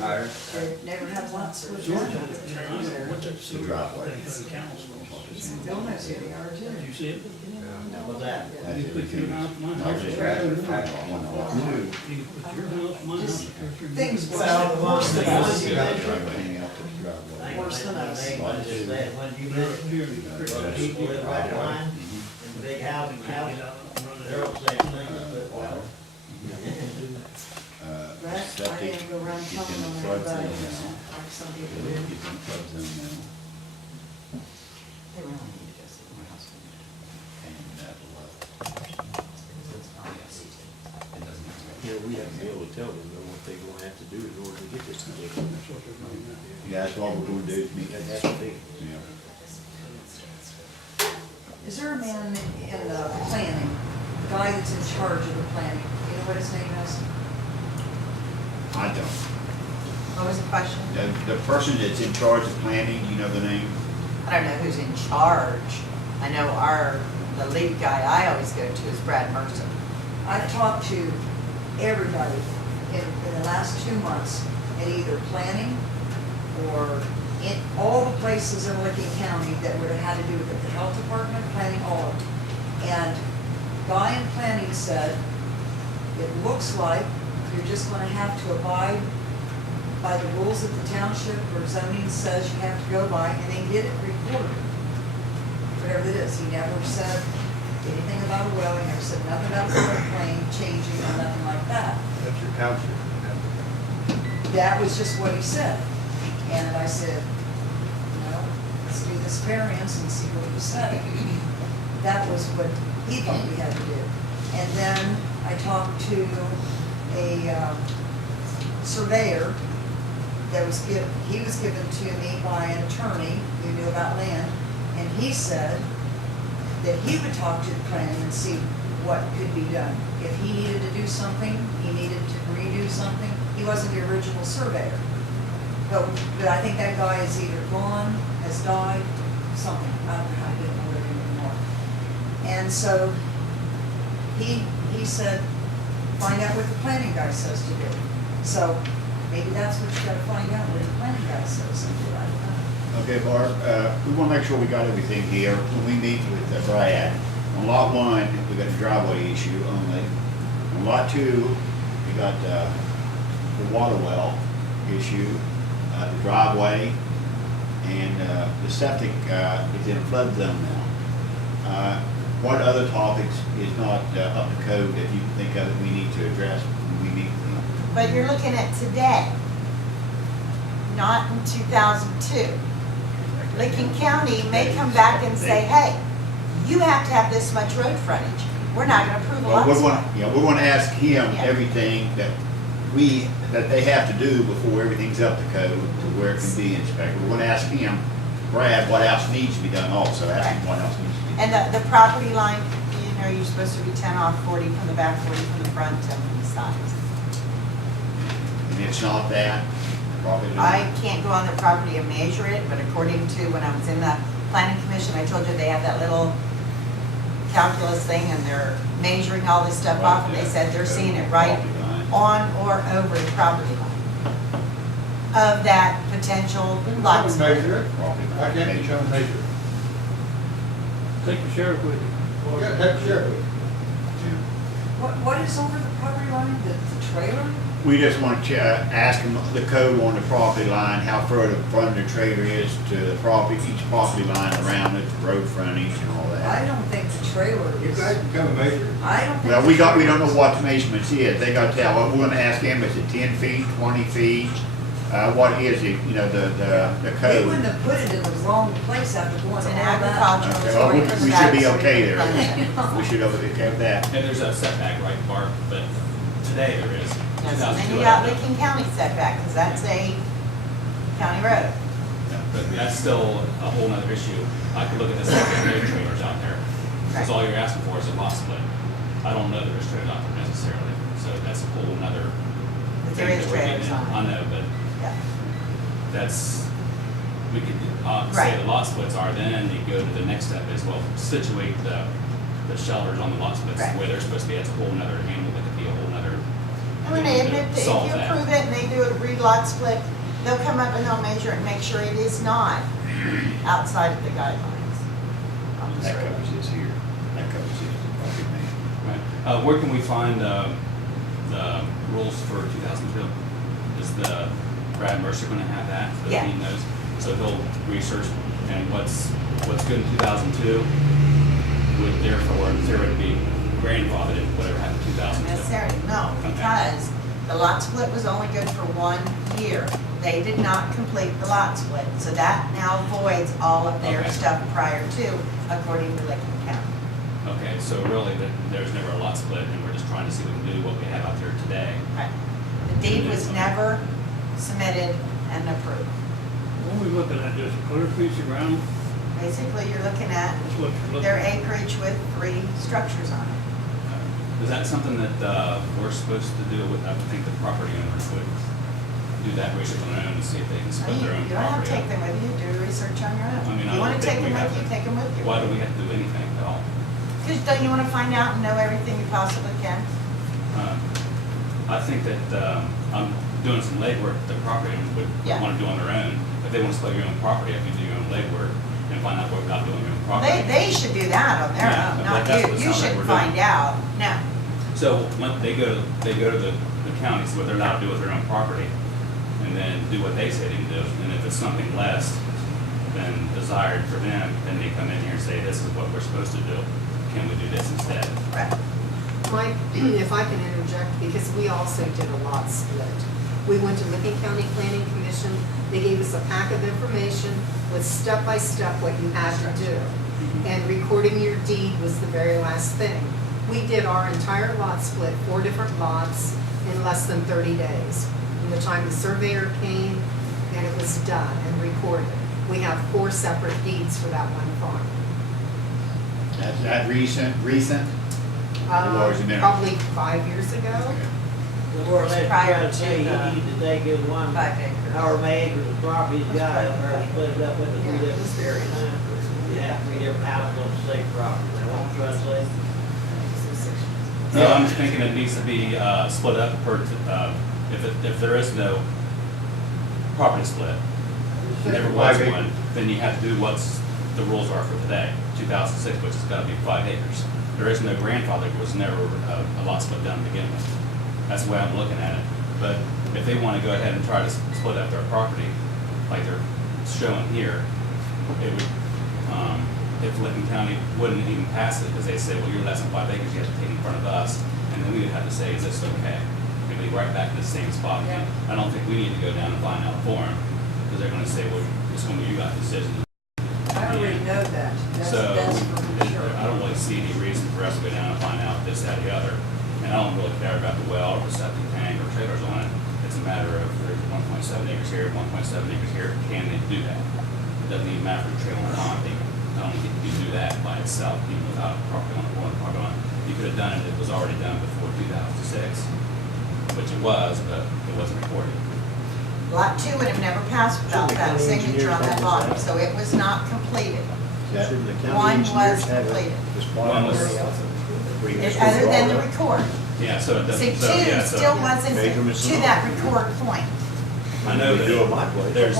tired. They never had lots of. The driveway. Bill knows who they are Did too. you see it? What's that? You put your house, my I house. was just You asking can for one more. put your house, my house. Things worse than us. Everything else is driveway. Worse than us. When you live, people live right line, in the big house, they're all saying things, but water. But I Septic, didn't go around get telling in the them floods everybody, in now. like some people Get in do. the floods in now. They really need to go see my house. And that left. You know, we have to be able to tell them what they're gonna have to do in order to get this to them. Yeah, that's what we're gonna do, is meet That that. has to be. Yeah. Is there a man in the planning, the guy that's in charge of the planning, you know what his name is? I don't. What was the question? The person that's in charge of planning, do you know the name? I don't know who's in charge. I know the lead guy I always go to is Brad Mercer. I've talked to everybody in the last 2 months at either planning or in all the places in Licking County that would have had to do with it, the health department, planning, all of them. And guy in planning said, it looks like you're just gonna have to abide by the rules that the township or zoning says you have to go by, and they get it recorded. Whatever it is, he never said anything about a well, he never said nothing about a floodplain changing or nothing like that. That's your township. That was just what he said. And I said, let's do this variance and see what you say. That was what he thought we had to do. And then I talked to a surveyor that he was given to me by an attorney who knew about land, and he said that he would talk to the planning and see what could be done. If he needed to do something, he needed to redo something. He wasn't the original surveyor. But I think that guy is either gone, has died, something. I don't know anymore. And so he said, find out what the planning guy says to do. So maybe that's what you gotta find out, what the planning guy says to do. I don't know. Okay, Barb, we wanna make sure we got everything here. When we meet with Brad, on lot 1, we got the driveway issue only. On lot 2, we got the water well issue, the driveway, and the septic is in a flood zone now. What other topics is not up to code that you think of that we need to address when we meet with them? But you're looking at today, not in 2002. Licking County may come back and say, hey, you have to have this much road frontage. We're not gonna approve a lot Well, split. we're gonna ask him Yeah. everything that they have to do before everything's up to code to where it can be inspected. We're gonna ask him, Brad, what else needs to be done also, ask him what else needs to be done. And the property line, you're supposed to be 10 off, 40 from the back, 40 from the front, 10 from the sides. And it's not that, probably. I can't go on the property and measure it, but according to when I was in the planning commission, I told you they have that little calculus thing and they're measuring all this stuff off, and they said they're seeing it right on or over the property line of that potential lot Come split. measure it. Why can't you come measure it? Take the sheriff with you. Yeah, take the sheriff with you. What is over the property line, the trailer? We just want to ask him the code on the property line, how far the front of the trailer is to the property, each property line around it, the road frontage and all I that. don't think the trailer You is, guys can come and measure it. I don't think. Well, the we trailer don't know is- what the measurements is, they gotta tell, we're gonna ask him, is it 10 feet, 20 feet? What is it, the They code? wouldn't have put it in the wrong place after going It's to an all that. agricultural. Okay, well, it's we going should be back, okay so there. We should okay with that. And there's a setback, right, Barb, but today there is. Yes, 2002, and you I got don't know. Licking County setback, because that's a county road. Yeah, but that's still a whole nother issue. I could look at this, like, there are no trailers out there. Because all you're asking for is a lot split. I don't know that there's trailers out there necessarily, so that's a whole nother. But there thing is that we're getting trailers in. on it. I know, but Yeah. that's, we could, say Right. the lot splits are, then you go to the next step is, well, situate the shelters on the lot splits Right. where they're supposed to be. It's a whole nother animal, that could be a whole nother. And when they admit, if you Solve that. approve it and they do a re-lot split, they'll come up and they'll measure it and make sure it is not outside of the guidelines. on the That survey. covers this here, that covers this, property man. Right. Where can we find the rules for 2002? Is the Brad Mercer going to have that so that Yeah. he knows? So he'll research and what's good in 2002 would therefore theoretically be grandfathered in whatever happened in 2002. Necessarily, no, because the lot split was only good for 1 year. They did not complete the lot split, so that now voids all of their Okay. stuff prior to, according to Licking County. Okay, so really there's never a lot split and we're just trying to see if we can do what we have out there today. Right. The deed was never submitted and approved. What are we looking at, just a clear piece of ground? Basically, you're looking at That's what you're looking their at. acreage with 3 structures on it. Is that something that we're supposed to do with, I would think the property owners would do that research on their own and see if they can split You their own don't have to property take up? them with you, do research on your own. I mean, If I you wanna don't take think them we with have you, to. take them with you. Why do we have to do anything at all? Because don't you wanna find out and know everything you possibly can? I think that I'm doing some legwork that the property owners would Yeah. want to do on their own. If they want to split your own property up, you do your own legwork and find out what without doing your own property. They should do that on their Yeah, own, but not that's you. what it You sounds like should we're find doing. out. No. So when they go to the county, see what they're allowed to do with their own property, and then do what they say they can do. And if it's something less than desired for them, then they come in here and say, this is what we're supposed to do. Can we do this instead? Right. Mike, if I can interject, because we also did a lot split We went to Licking County Planning Commission. They gave us a pack of information with step-by-step what you had to do. And recording your deed was the very last thing. We did our entire lot split, 4 different lots, in less than 30 days. From the time the surveyor came, and it was done and recorded. We have 4 separate deeds for that one farm. That's that recent? Or has it been- Probably 5 years ago. The Lord, let's try Prior to say to he the needs to take his 5 acres. however many acres of property he's got up there, and split it up into 3 different areas. Yeah, 3 different houses on the same property. Is that what I'm trying to say? No, I'm just thinking it needs to be split up per, if there is no property split, never was one, then you have to do what's the rules are for today, 2006, which has got to be 5 acres. There is no grandfather, there was never a lot split down to begin with. That's the way I'm looking at it. But if they want to go ahead and try to split up their property, like they're showing here, it would, if Licking County wouldn't even pass it, because they say, well, you're less than 5 acres, you have to take in front of us, and then we would have to say, is this okay? And we'd be right back to the same spot again. I don't think we need to go down and find out for them, because they're gonna say, well, it's gonna be you got the decision. I already know that. So, That's for sure. I don't really see any reason for us to go down and find out this, that, or the other. And I don't really care about the well, or the septic tank, or trailers on it. It's a matter of, there's 1.7 acres here, 1.7 acres here, can they do that? It doesn't even matter if you're trailing on, I don't think you do that by itself, even without a property on the property line. You could have done it, it was already done before 2006, which it was, but it wasn't recorded. Lot 2 would have never passed without that signature on that lot, so it was not completed. Shouldn't the county One was engineers have completed. this One was- Other than the record. Yeah, so it See, doesn't, so, yeah, 2 so. still wasn't Measurements to and that all. record point. I know We do it my way. that there's,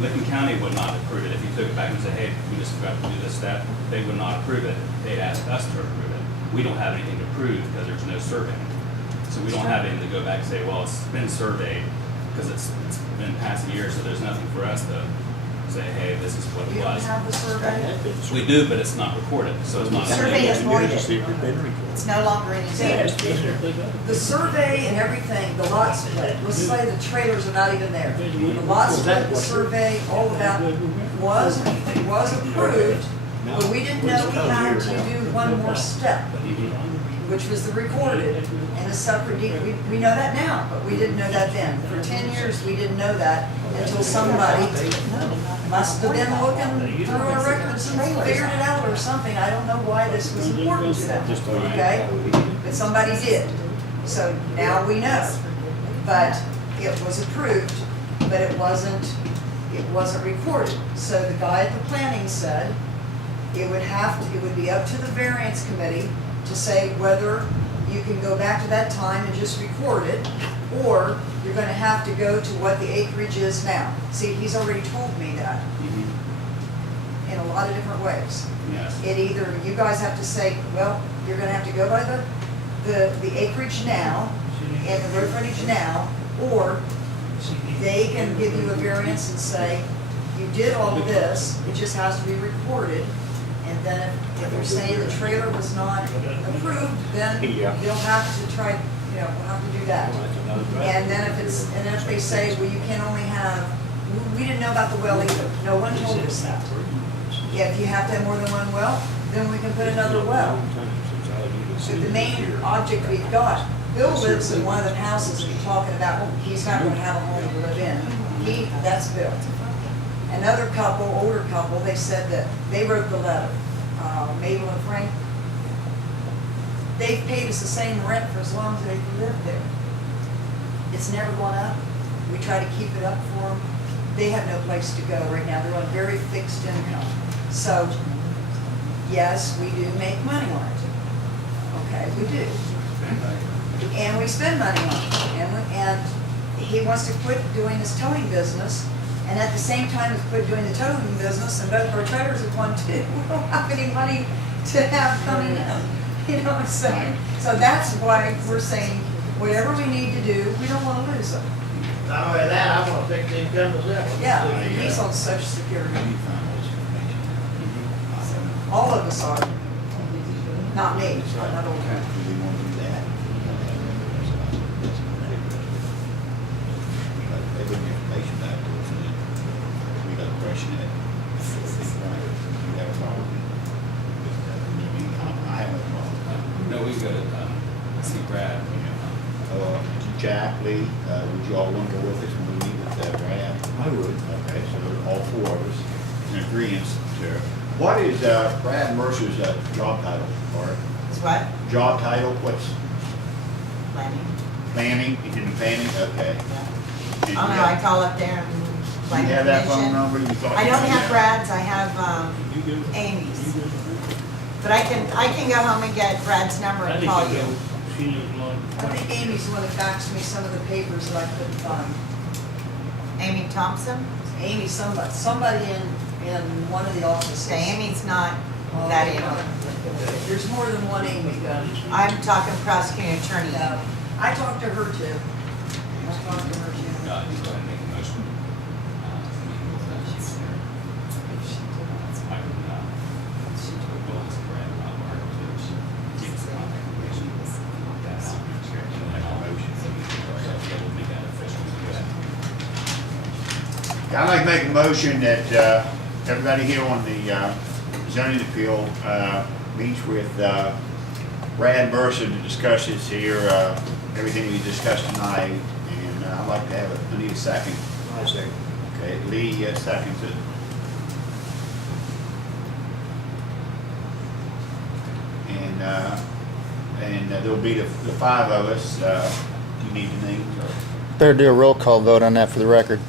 Licking County would not approve it. If you took it back and said, hey, we just forgot to do this, that, they would not approve it. They'd ask us to approve it. We don't have anything to prove because there's no survey. So we don't have anything to go back and say, well, it's been surveyed because it's been past a year, so there's nothing for us to say, hey, this is what it You don't was. have the survey? We do, but it's not recorded, so it's not. Survey is voided. voided. It's no longer in existence. The survey and everything, the lot split, let's say the trailers are not even there. The lot split, the survey, all of that was approved, but we didn't know we had to do one more step, which was the recorded and a separate deed. We know that now, but we didn't know that then. For 10 years, we didn't know that until somebody must have been looking through our records and figured it out or something. I don't know why this was important to them, okay? But somebody did. So now we know. But it was approved, but it wasn't recorded. So the guy at the planning said it would be up to the variance committee to say whether you can go back to that time and just record it, or you're gonna have to go to what the acreage is now. See, he's already told me that in a lot of different ways. Yes. It either, you guys have to say, well, you're gonna have to go by the acreage now, and the road frontage now, or they can give you a variance and say, you did all of this, it just has to be recorded, and then if they're saying the trailer was not approved, then Yeah. they'll have to try, we'll have to do that. And then if they say, well, you can only have, we didn't know about the well either, no one told us that. If you have to have more than one well, then we can put another well. So the main object we've got, Bill lives in one of the houses that you're talking about, he's not gonna have a home to live in. That's Bill. Another couple, older couple, they said that they wrote the letter, Mabel and Frank. They've paid us the same rent for as long as they've lived there. It's never gone up. We try to keep it up for them. They have no place to go right now. They're on very fixed income. So, yes, we do make money on it. Okay, we do. And we spend money on it. And he wants to quit doing his towing business, and at the same time as quit doing the towing business, and both of our trailers have won too. We don't have any money to have coming in. You know what I'm saying? So that's why we're saying, whatever we need to do, we don't want to lose them. Not only that, I want to fix the income as well. Yeah, he's on Social Security. All of us are. Not me, I'm not old. information back to us, and then we got to question it. You have a problem with that? I have no problem. No, we go to, see Brad. Jack, Lee, would you all want to go with us when we meet with Brad? I would. Okay, so all four of us in agreement, sir. What is Brad Mercer's job title, or It's what? job title? What's Planning. planning? He's in planning, okay. Yeah. And Oh, no, I call up there and you planning have that phone commission. number? You thought I you don't had have that? Brad's, I have, Amy's. But I can go home and get Brad's number I and think call you you. know, she knows one. I think Amy's the one that faxed me some of the papers that I couldn't find. Amy Thompson? Amy, somebody in one of the offices. Okay, Amy's not Oh, that okay. Amy. There's more than one Amy. I'm talking prosecuting attorney. Yeah. I talked to her too. I talked to her too. You go ahead and make a motion. To meet with them. I can, go ask Brad about Mark to give us the contact information. That's out. And then I can motion. So we'll make that official. Do that. I'd like to make a motion that everybody here on the zoning appeal meets with Brad Mercer to discuss this here, everything we discussed tonight, and I'd like to have I need a second. I say. Okay, Lee, seconds it. And there'll be the five of us. Do you need the names? Or? Better do a roll call vote on that for the record.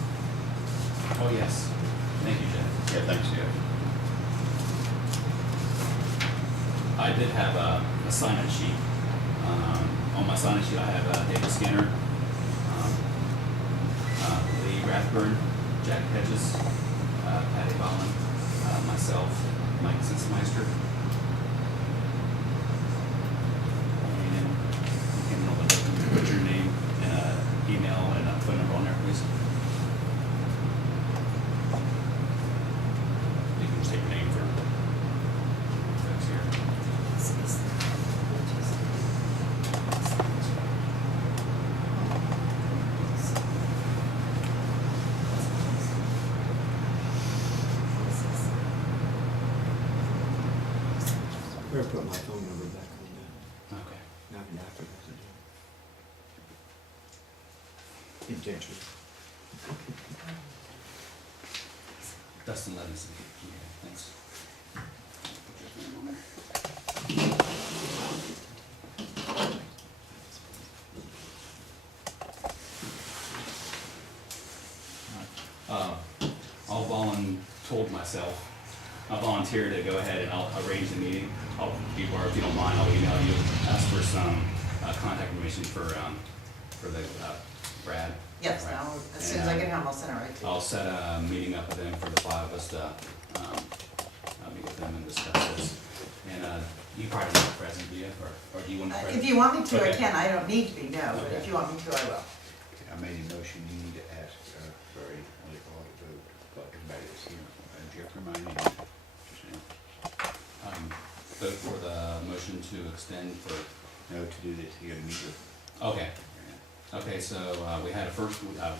Oh, yes. Thank you, Jeff. Yeah, thanks, Jeff. I did have a sign-in sheet. On my sign-in sheet, I have David Skinner, Lee Rathburn, Jack Hedges, Patty Ballin, myself, Mike Sinsmeister. And you can put your name and email and phone number on there, please. You can just take your name for folks here. Better put my phone number back on that. Okay. Not after that. Intentionally. Dustin Levinson. Yeah, thanks. Put your name on there. I'll volunteer to go ahead and I'll arrange the meeting. Or if you don't mind, I'll email you, ask for some contact information for the Brad. Yes, Right. as soon as I get home, I'll send it right to you. I'll set a meeting up with them for the five of us to meet with them and discuss this. And you probably need a present, do you? Or do you want a present? If you want me to, I Okay. can. I don't need to be, no, but Okay. if you want me to, I will. Okay, I made a motion, you need to ask for a, what do you call it, vote, but everybody that's here, Jeff, remind me. Just now. Vote for the motion to extend for, No, to do this, you gotta meet with. okay. Okay, so we had a first, we had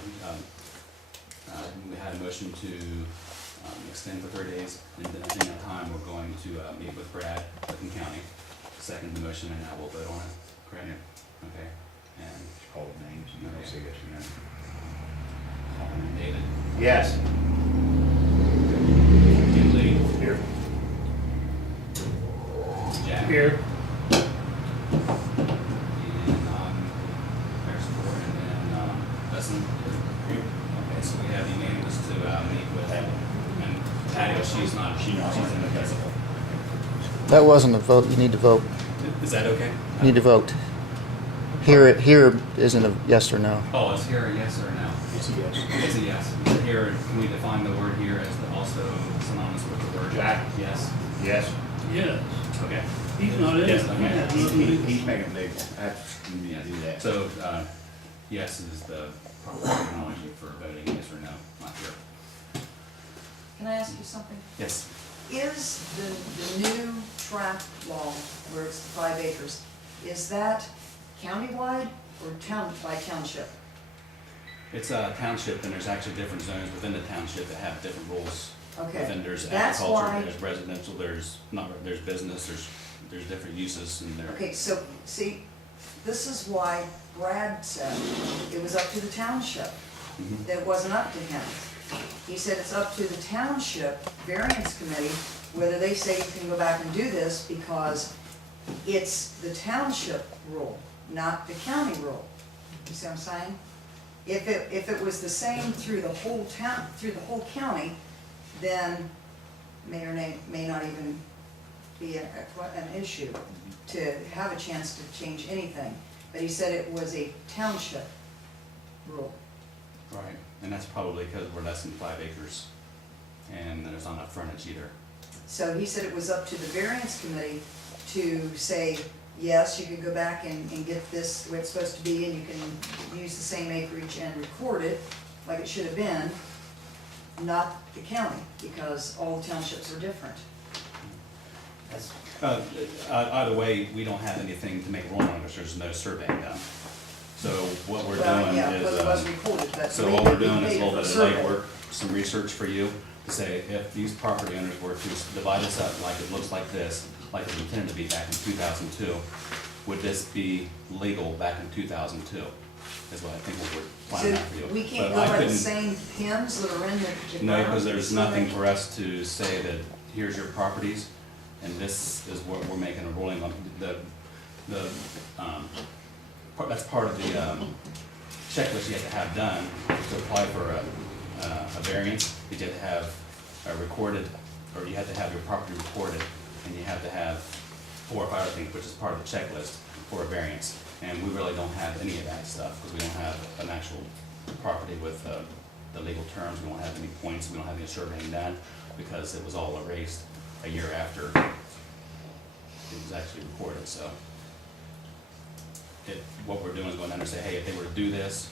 a motion to extend for 30 days. And then in that time, we're going to meet with Brad, Licking County. Second the motion, and now we'll vote on it. Correct? Okay. And Just call the names, you know, say yes or no. David, Yes. Kim Lee, Here. Jack. Here. And there's four, and then Dustin. Okay, so we have unanimous to meet with, and Patty, she's invisible. That wasn't a vote. You need to vote. Is that okay? You need to vote. Here isn't a yes or no. Oh, is here a yes or a no? It's a yes. It's a yes. Here, can we define the word here as also synonymous with the word Jack. Yes. Yes. Yes. Okay. He's not in it. Yes, He okay. has nothing to do. He's making a big, you need to do that. So, yes is the proper terminology for voting yes or no, not here. Can I ask you something? Yes. Is the new tract law, where it's 5 acres, is that countywide or by township? It's a township, and there's actually different zones within the township that have different rules. Okay, Within there's that's agriculture, why- there's residential, there's business, there's different uses in there. Okay, so, see, this is why Brad said it was up to the township, Mhm. that it wasn't up to him. He said it's up to the township variance committee, whether they say you can go back and do this, because it's the township rule, not the county rule. You see what I'm saying? If it was the same through the whole town, through the whole county, then may or may not even be an issue to have a chance to change anything. But he said it was a township rule. Right, and that's probably because we're less than 5 acres, and there's not enough frontage either. So he said it was up to the variance committee to say, yes, you could go back and get this the way it's supposed to be, and you can use the same acreage and record it like it should have been, not the county, because all townships are different. Either way, we don't have anything to make a ruling on because there's no surveying done. So what we're Well, doing yeah, is, because it wasn't recorded, but so we what we're did doing is a pay little for bit of survey. legwork, some research for you, to say if these property owners were to divide this up like it looks like this, like it was intended to be back in 2002, would this be legal back in 2002? Is what I think what we're planning out for you. So we can't But go I by the couldn't- same pins that are in the No, ground? because there's nothing for us to say that here's your properties, and this is what we're making a ruling on. That's part of the checklist you have to have done to apply for a variance. You have to have recorded, or you have to have your property recorded, and you have to have 4 or 5 other things, which is part of the checklist for a variance. And we really don't have any of that stuff, because we don't have an actual property with the legal terms. We don't have any points, we don't have any surveying done, because it was all erased a year after it was actually recorded, so. What we're doing is going down there and say, hey, if they were to do this,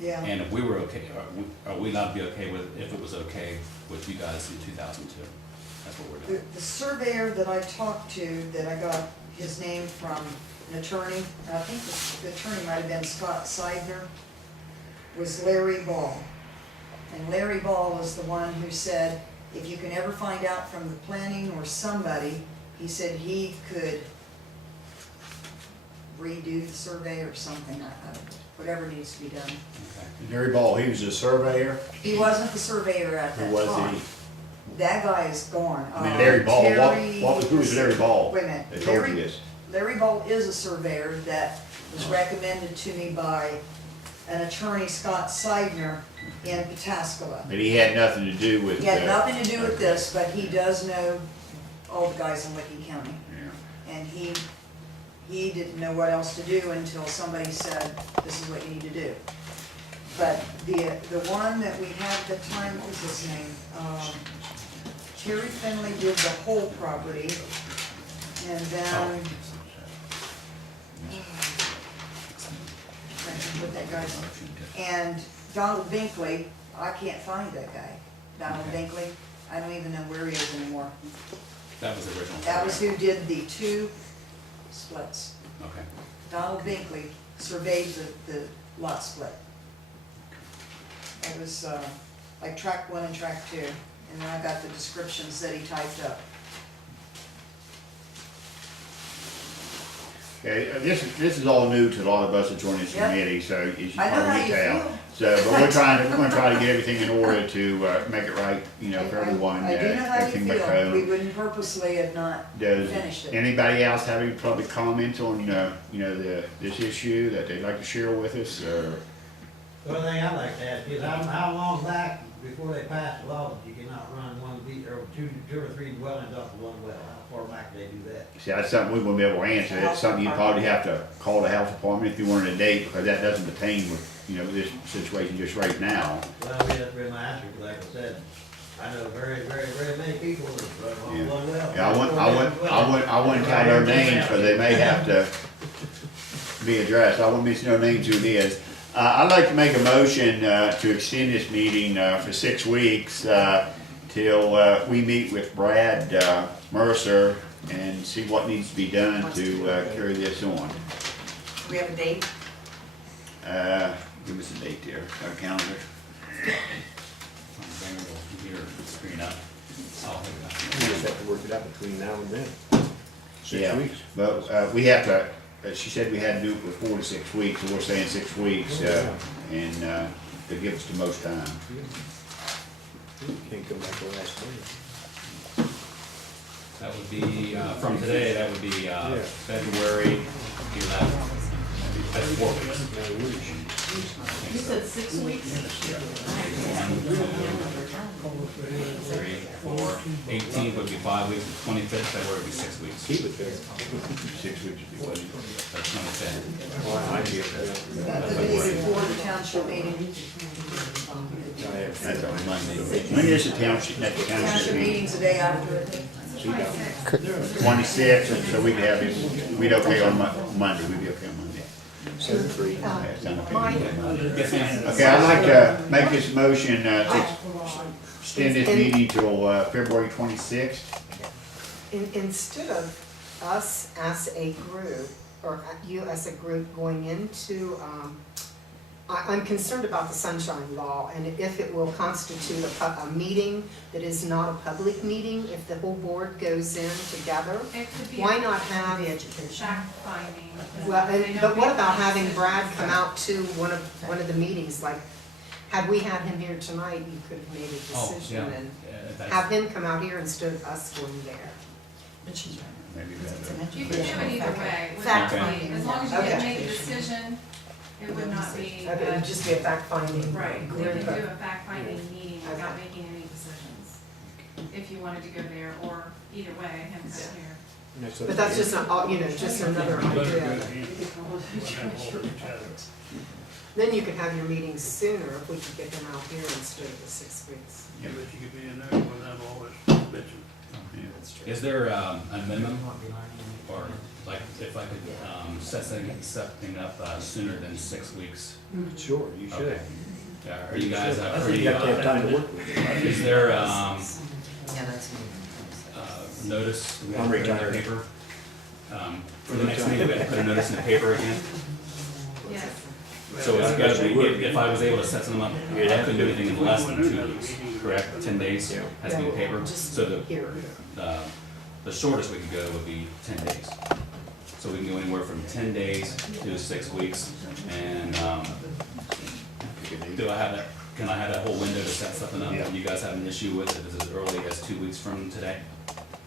Yeah. and if we were okay, are we allowed to be okay with, if it was okay with you guys in 2002? That's what we're doing. The surveyor that I talked to, that I got his name from an attorney, and I think the attorney might have been Scott Seidner, was Larry Ball. And Larry Ball was the one who said, if you can ever find out from the planning or somebody, he said he could redo the survey or something, whatever needs to be done. Okay. Gary Ball, he was a surveyor. He wasn't the surveyor at that Who was time. he? That guy is gone. I mean, Larry Ball, Terry- who was Larry Ball? Wait a minute. They told Larry- you this. Larry Ball is a surveyor that was recommended to me by an attorney, Scott Seidner, in Pataskala. But he had nothing to do with. He had nothing to do with this, but he does know all the guys in Licking County. Yeah. And he didn't know what else to do until somebody said, this is what you need to do. But the one that we had at the time, what was his name? Terry Finley did the whole property, and then, I can put that guy's, and Donald Binkley, I can't find that guy. Donald Binkley, I don't even know where he is anymore. That was the original. That was who did the 2 splits. Okay. Donald Binkley surveyed the lot split. It was like track 1 and track 2, and then I got the descriptions that he typed up. Okay, this is all new to a lot of us that join this Yep. committee, so as you I know how probably you tell. feel. So, but we're gonna try to get everything in order to make it right, you know, for everyone. I do know how you everything by feel. code. We wouldn't purposely have not Does finished it. anybody else have any public comments on, you know, this issue that they'd like to share with us, or? The only thing I'd like to ask is, how long back before they passed the law that you cannot run or two or 3 dwellings off of one well? How far back do they do that? See, that's something we wouldn't be able to answer. It's something you probably have to call the health department if you wanted a date, because that doesn't pertain with, this situation just right now. Well, that's really my answer, because like I said, I know very, very, very many people that run Yeah. on one well. Yeah, I wouldn't tell their names, because they may have to be addressed. I wouldn't mention their names, who it is. I'd like to make a motion to extend this meeting for 6 weeks till we meet with Brad Mercer and see what needs to be done to carry this on. We have a date? Give us a date there, our calendar. Bring the computer screen up. I'll take it back. We just have to work it out between now and then. Yeah, 6 weeks. but, we have to, she said we had to do it for 4 to 6 weeks, so we're saying 6 weeks, and, to give us the most time. Can't come back to last minute. That would be, from today, that would be, February 11th. That's 4 weeks. You said 6 weeks? 3, 4, 18th would be 5 weeks, 25th February would be 6 weeks. Keep it there. 6 weeks would be what? That's 25th. Well, I get that. That would be before the township meeting. That's on Monday. When is the township, next township Township meeting? meeting's the day after. 26, and so we could have it, we'd okay on Monday, we'd be okay on Monday. 7-3. Yeah, sound okay? Yes, ma'am. Okay, I'd like to make this motion, to extend this meeting till, February 26th. Instead of us as a group, or you as a group going into, I'm concerned about the sunshine law, and if it will constitute a meeting that is not a public meeting, if the whole board goes in together, It could be why a not have, fact finding. well, but what about having Brad come out to one of the meetings, like, had we had him here tonight, you could have made a Oh, decision yeah. and That's- have him come out here instead of us going there. Maybe that. You could do it either way. Fact Okay. finding. As long as you Okay. can make a decision, it would not be, Okay, it would just be a fact finding. right, you group. could do a fact finding meeting without Okay. making any decisions. If you wanted to go there, or either way, him come here. But that's just, just another idea. Then you could have your meetings sooner if we could get them out here instead of the 6 weeks. Yeah, but you could be in there and have all this bitching. Is there a minimum, or like if I could set something up sooner than 6 weeks? Sure, you should. Okay. Are you guys I think pretty, you have to have time to work with it. is there Yeah, that's. notice we have I'm to put in the retired. paper? For the next meeting, we have to put a notice in the paper again? Yes. So it's gotta be, if I was able to set something up, I You'd have couldn't to do do it. anything in less than 2 weeks, correct? 10 days Yeah. has to be in paper? Just So here. the shortest we could go would be 10 days. So we can go anywhere from 10 days to 6 weeks, and, do I have that, can I have that whole window to set something up? Yeah. You guys have an issue with it, if it's as early as 2 weeks from today?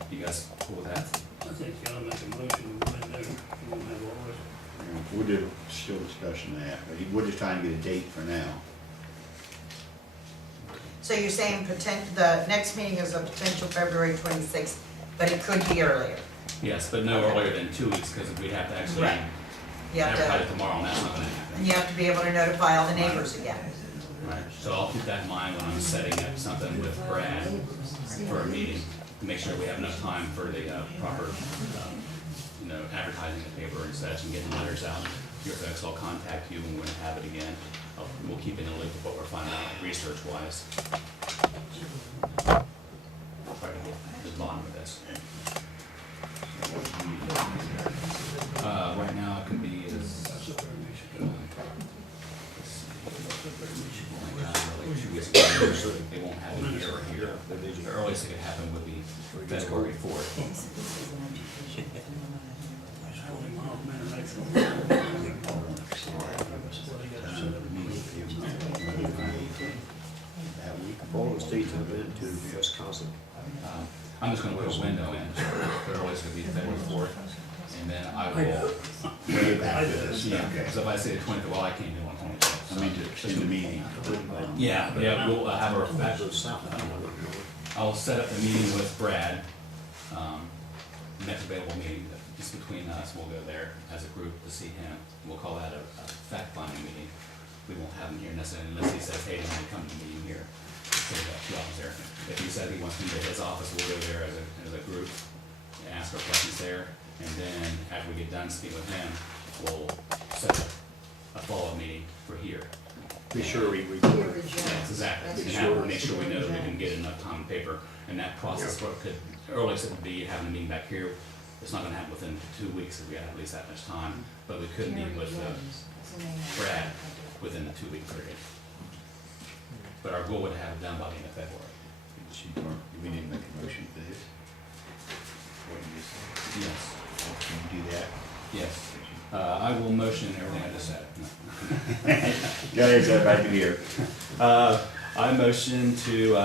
You guys cool with that? I think you ought to make a motion, and then you won't have all this. We'll do, still discussing that, but we're just trying to get a date for now. So you're saying the next meeting is a potential February 26th, but it could be earlier? Yes, but no earlier than 2 weeks, because we'd have to actually Right. You have advertise it to, tomorrow, and that's not gonna happen. and you have to be able to notify all the neighbors again. Right, so I'll keep that in mind when I'm setting up something with Brad for a meeting, to make sure we have enough time for the proper, advertising the paper and such, and getting letters out. Your folks, I'll contact you when we're gonna have it again. We'll keep in the loop of what we're finding out research-wise. I'll try to get to the bottom of this. Right now, it could be as, really 2 weeks ago, they won't have it here or here. The earliest it could happen would be February 4th. All the states have been to Wisconsin. I'm just gonna put a window in, the earliest would be February 4th, and then I will, yeah, because if I say the 20th, well, I can't do one 20th. I mean, to extend the meeting. Yeah, we'll have our, That goes south. I don't know. I'll set up the meeting with Brad, next available meeting, just between us, we'll go there as a group to see him. We'll call that a fact-finding meeting. We won't have him here necessarily unless he says, hey, you want to come to the meeting here. So we've got 2 hours there. If he says he wants to come to his office, we'll go there as a group and ask our questions there. And then after we get done speaking with him, we'll set up a follow-up meeting for here. Be sure we Here, report. Virginia. Yes, exactly. That's We sure. have to make sure we know that we can get enough time on paper, and that process, what could, earliest it would be having a meeting back here, it's not gonna happen within 2 weeks, if we have at least that much time, but we could meet with, Brad within the 2-week period. But our goal would have it done by the end of February. We need to make a motion for this. What you just said. Yes, Can you do that? yes. I will motion everything I just said. Go ahead, so everybody can hear. I motion to,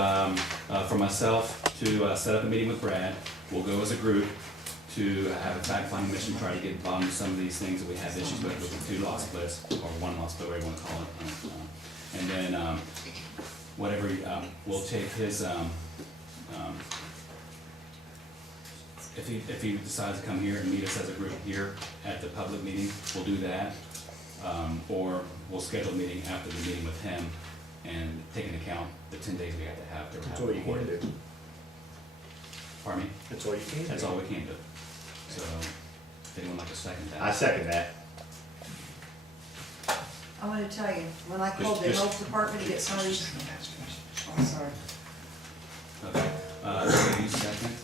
for myself, to set up a meeting with Brad. We'll go as a group to have a fact-finding mission, try to get bottom some of these things that we have issues with the 2 lot splits, or 1 lot split, whatever you wanna call it. And then, whatever, we'll take his, if he decides to come here and meet us as a group here at the public meeting, we'll do that. Or we'll schedule a meeting after the meeting with him and take into account the 10 days we have to have to That's have all it you can recorded. do. Pardon me? That's all you can do. That's all we can do. So, if anyone like to second that? I second that. I wanna tell you, when I called the Just- health department to get some of these, I'm sorry. Okay, so you second?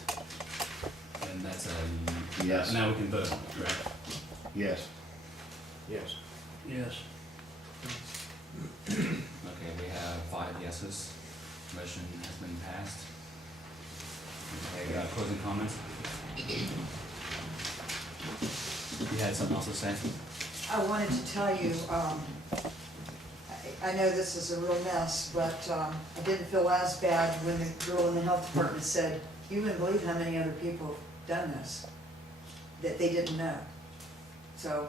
And that's a. Yes. Now we can vote, correct? Yes. Yes. Yes. Okay, we have 5 yeses. Motion has been passed. Okay, closing comments? You had something else to say? I wanted to tell you, I know this is a real mess, but I didn't feel as bad when the girl in the health department said, you wouldn't believe how many other people have done this, that they didn't know. So,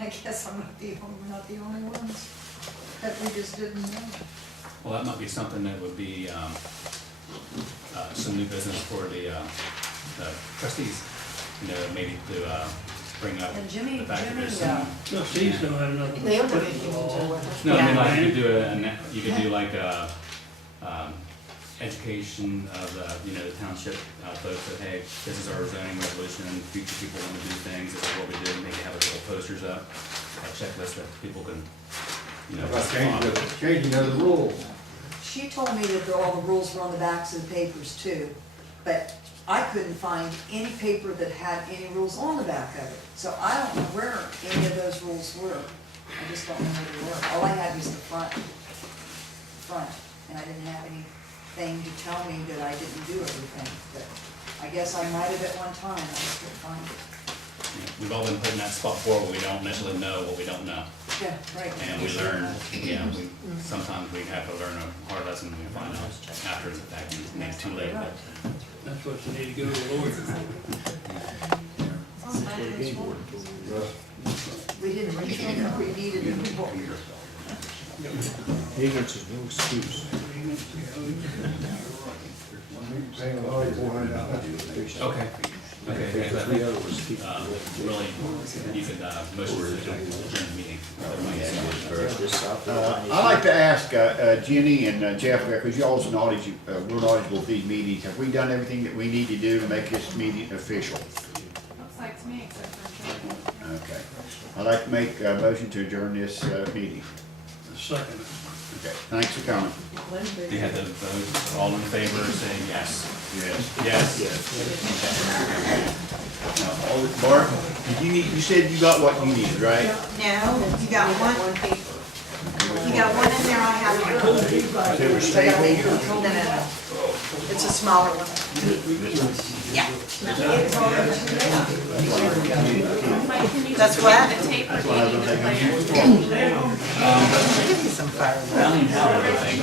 I guess we're not the only ones that we just didn't know. Well, that might be something that would be, some new business for the trustees, you know, maybe to, bring up And Jimmy, the fact that there's Jimmy, some. Trustees don't have nothing. They don't have anything to do with it. No, I mean, Yeah. like, you could do like a, education of the, you know, the township, folks that, hey, this is our zoning resolution, future people wanna do things, this is what we do, maybe have a couple posters up, a checklist that people can, you know. About changing of the rules. she told me that all the rules were on the backs of the papers too, but I couldn't find any paper that had any rules on the back of it. So I don't know where any of those rules were. I just don't know where they were. All I had was the front, and I didn't have anything to tell me that I didn't do everything. But I guess I might have at one time, I just couldn't find it. Yeah, we've all been put in that spot before where we don't necessarily know what we don't know. Yeah, right. And we learn, sometimes we have to learn a hard lesson when we find out after the fact, and it's too late. Right. That's what you need to go to the lawyer. We didn't reach in, we needed a report. Ignorance is no excuse. Okay. Okay, The I three think, other was keep. really, you could, motion to adjourn the meeting. I'd like to ask Jenny and Jeff, because y'all's knowledge, we're knowledgeable of these meetings. Have we done everything that we need to do to make this meeting official? Looks like to me, except for. Okay. I'd like to make a motion to adjourn this meeting. Second. Okay, thanks for coming. Do you have to vote, all in favor, saying yes? Yes. Yes. Now, Bart, you said you got what you needed, right? No, you got one, you got one in there, I have. They were stapled? No. It's a smaller one. Yeah. Mike, can you That's just what? take the tape or That's what I was do you need thinking. the player? Give me some fireworks. I don't even have everything.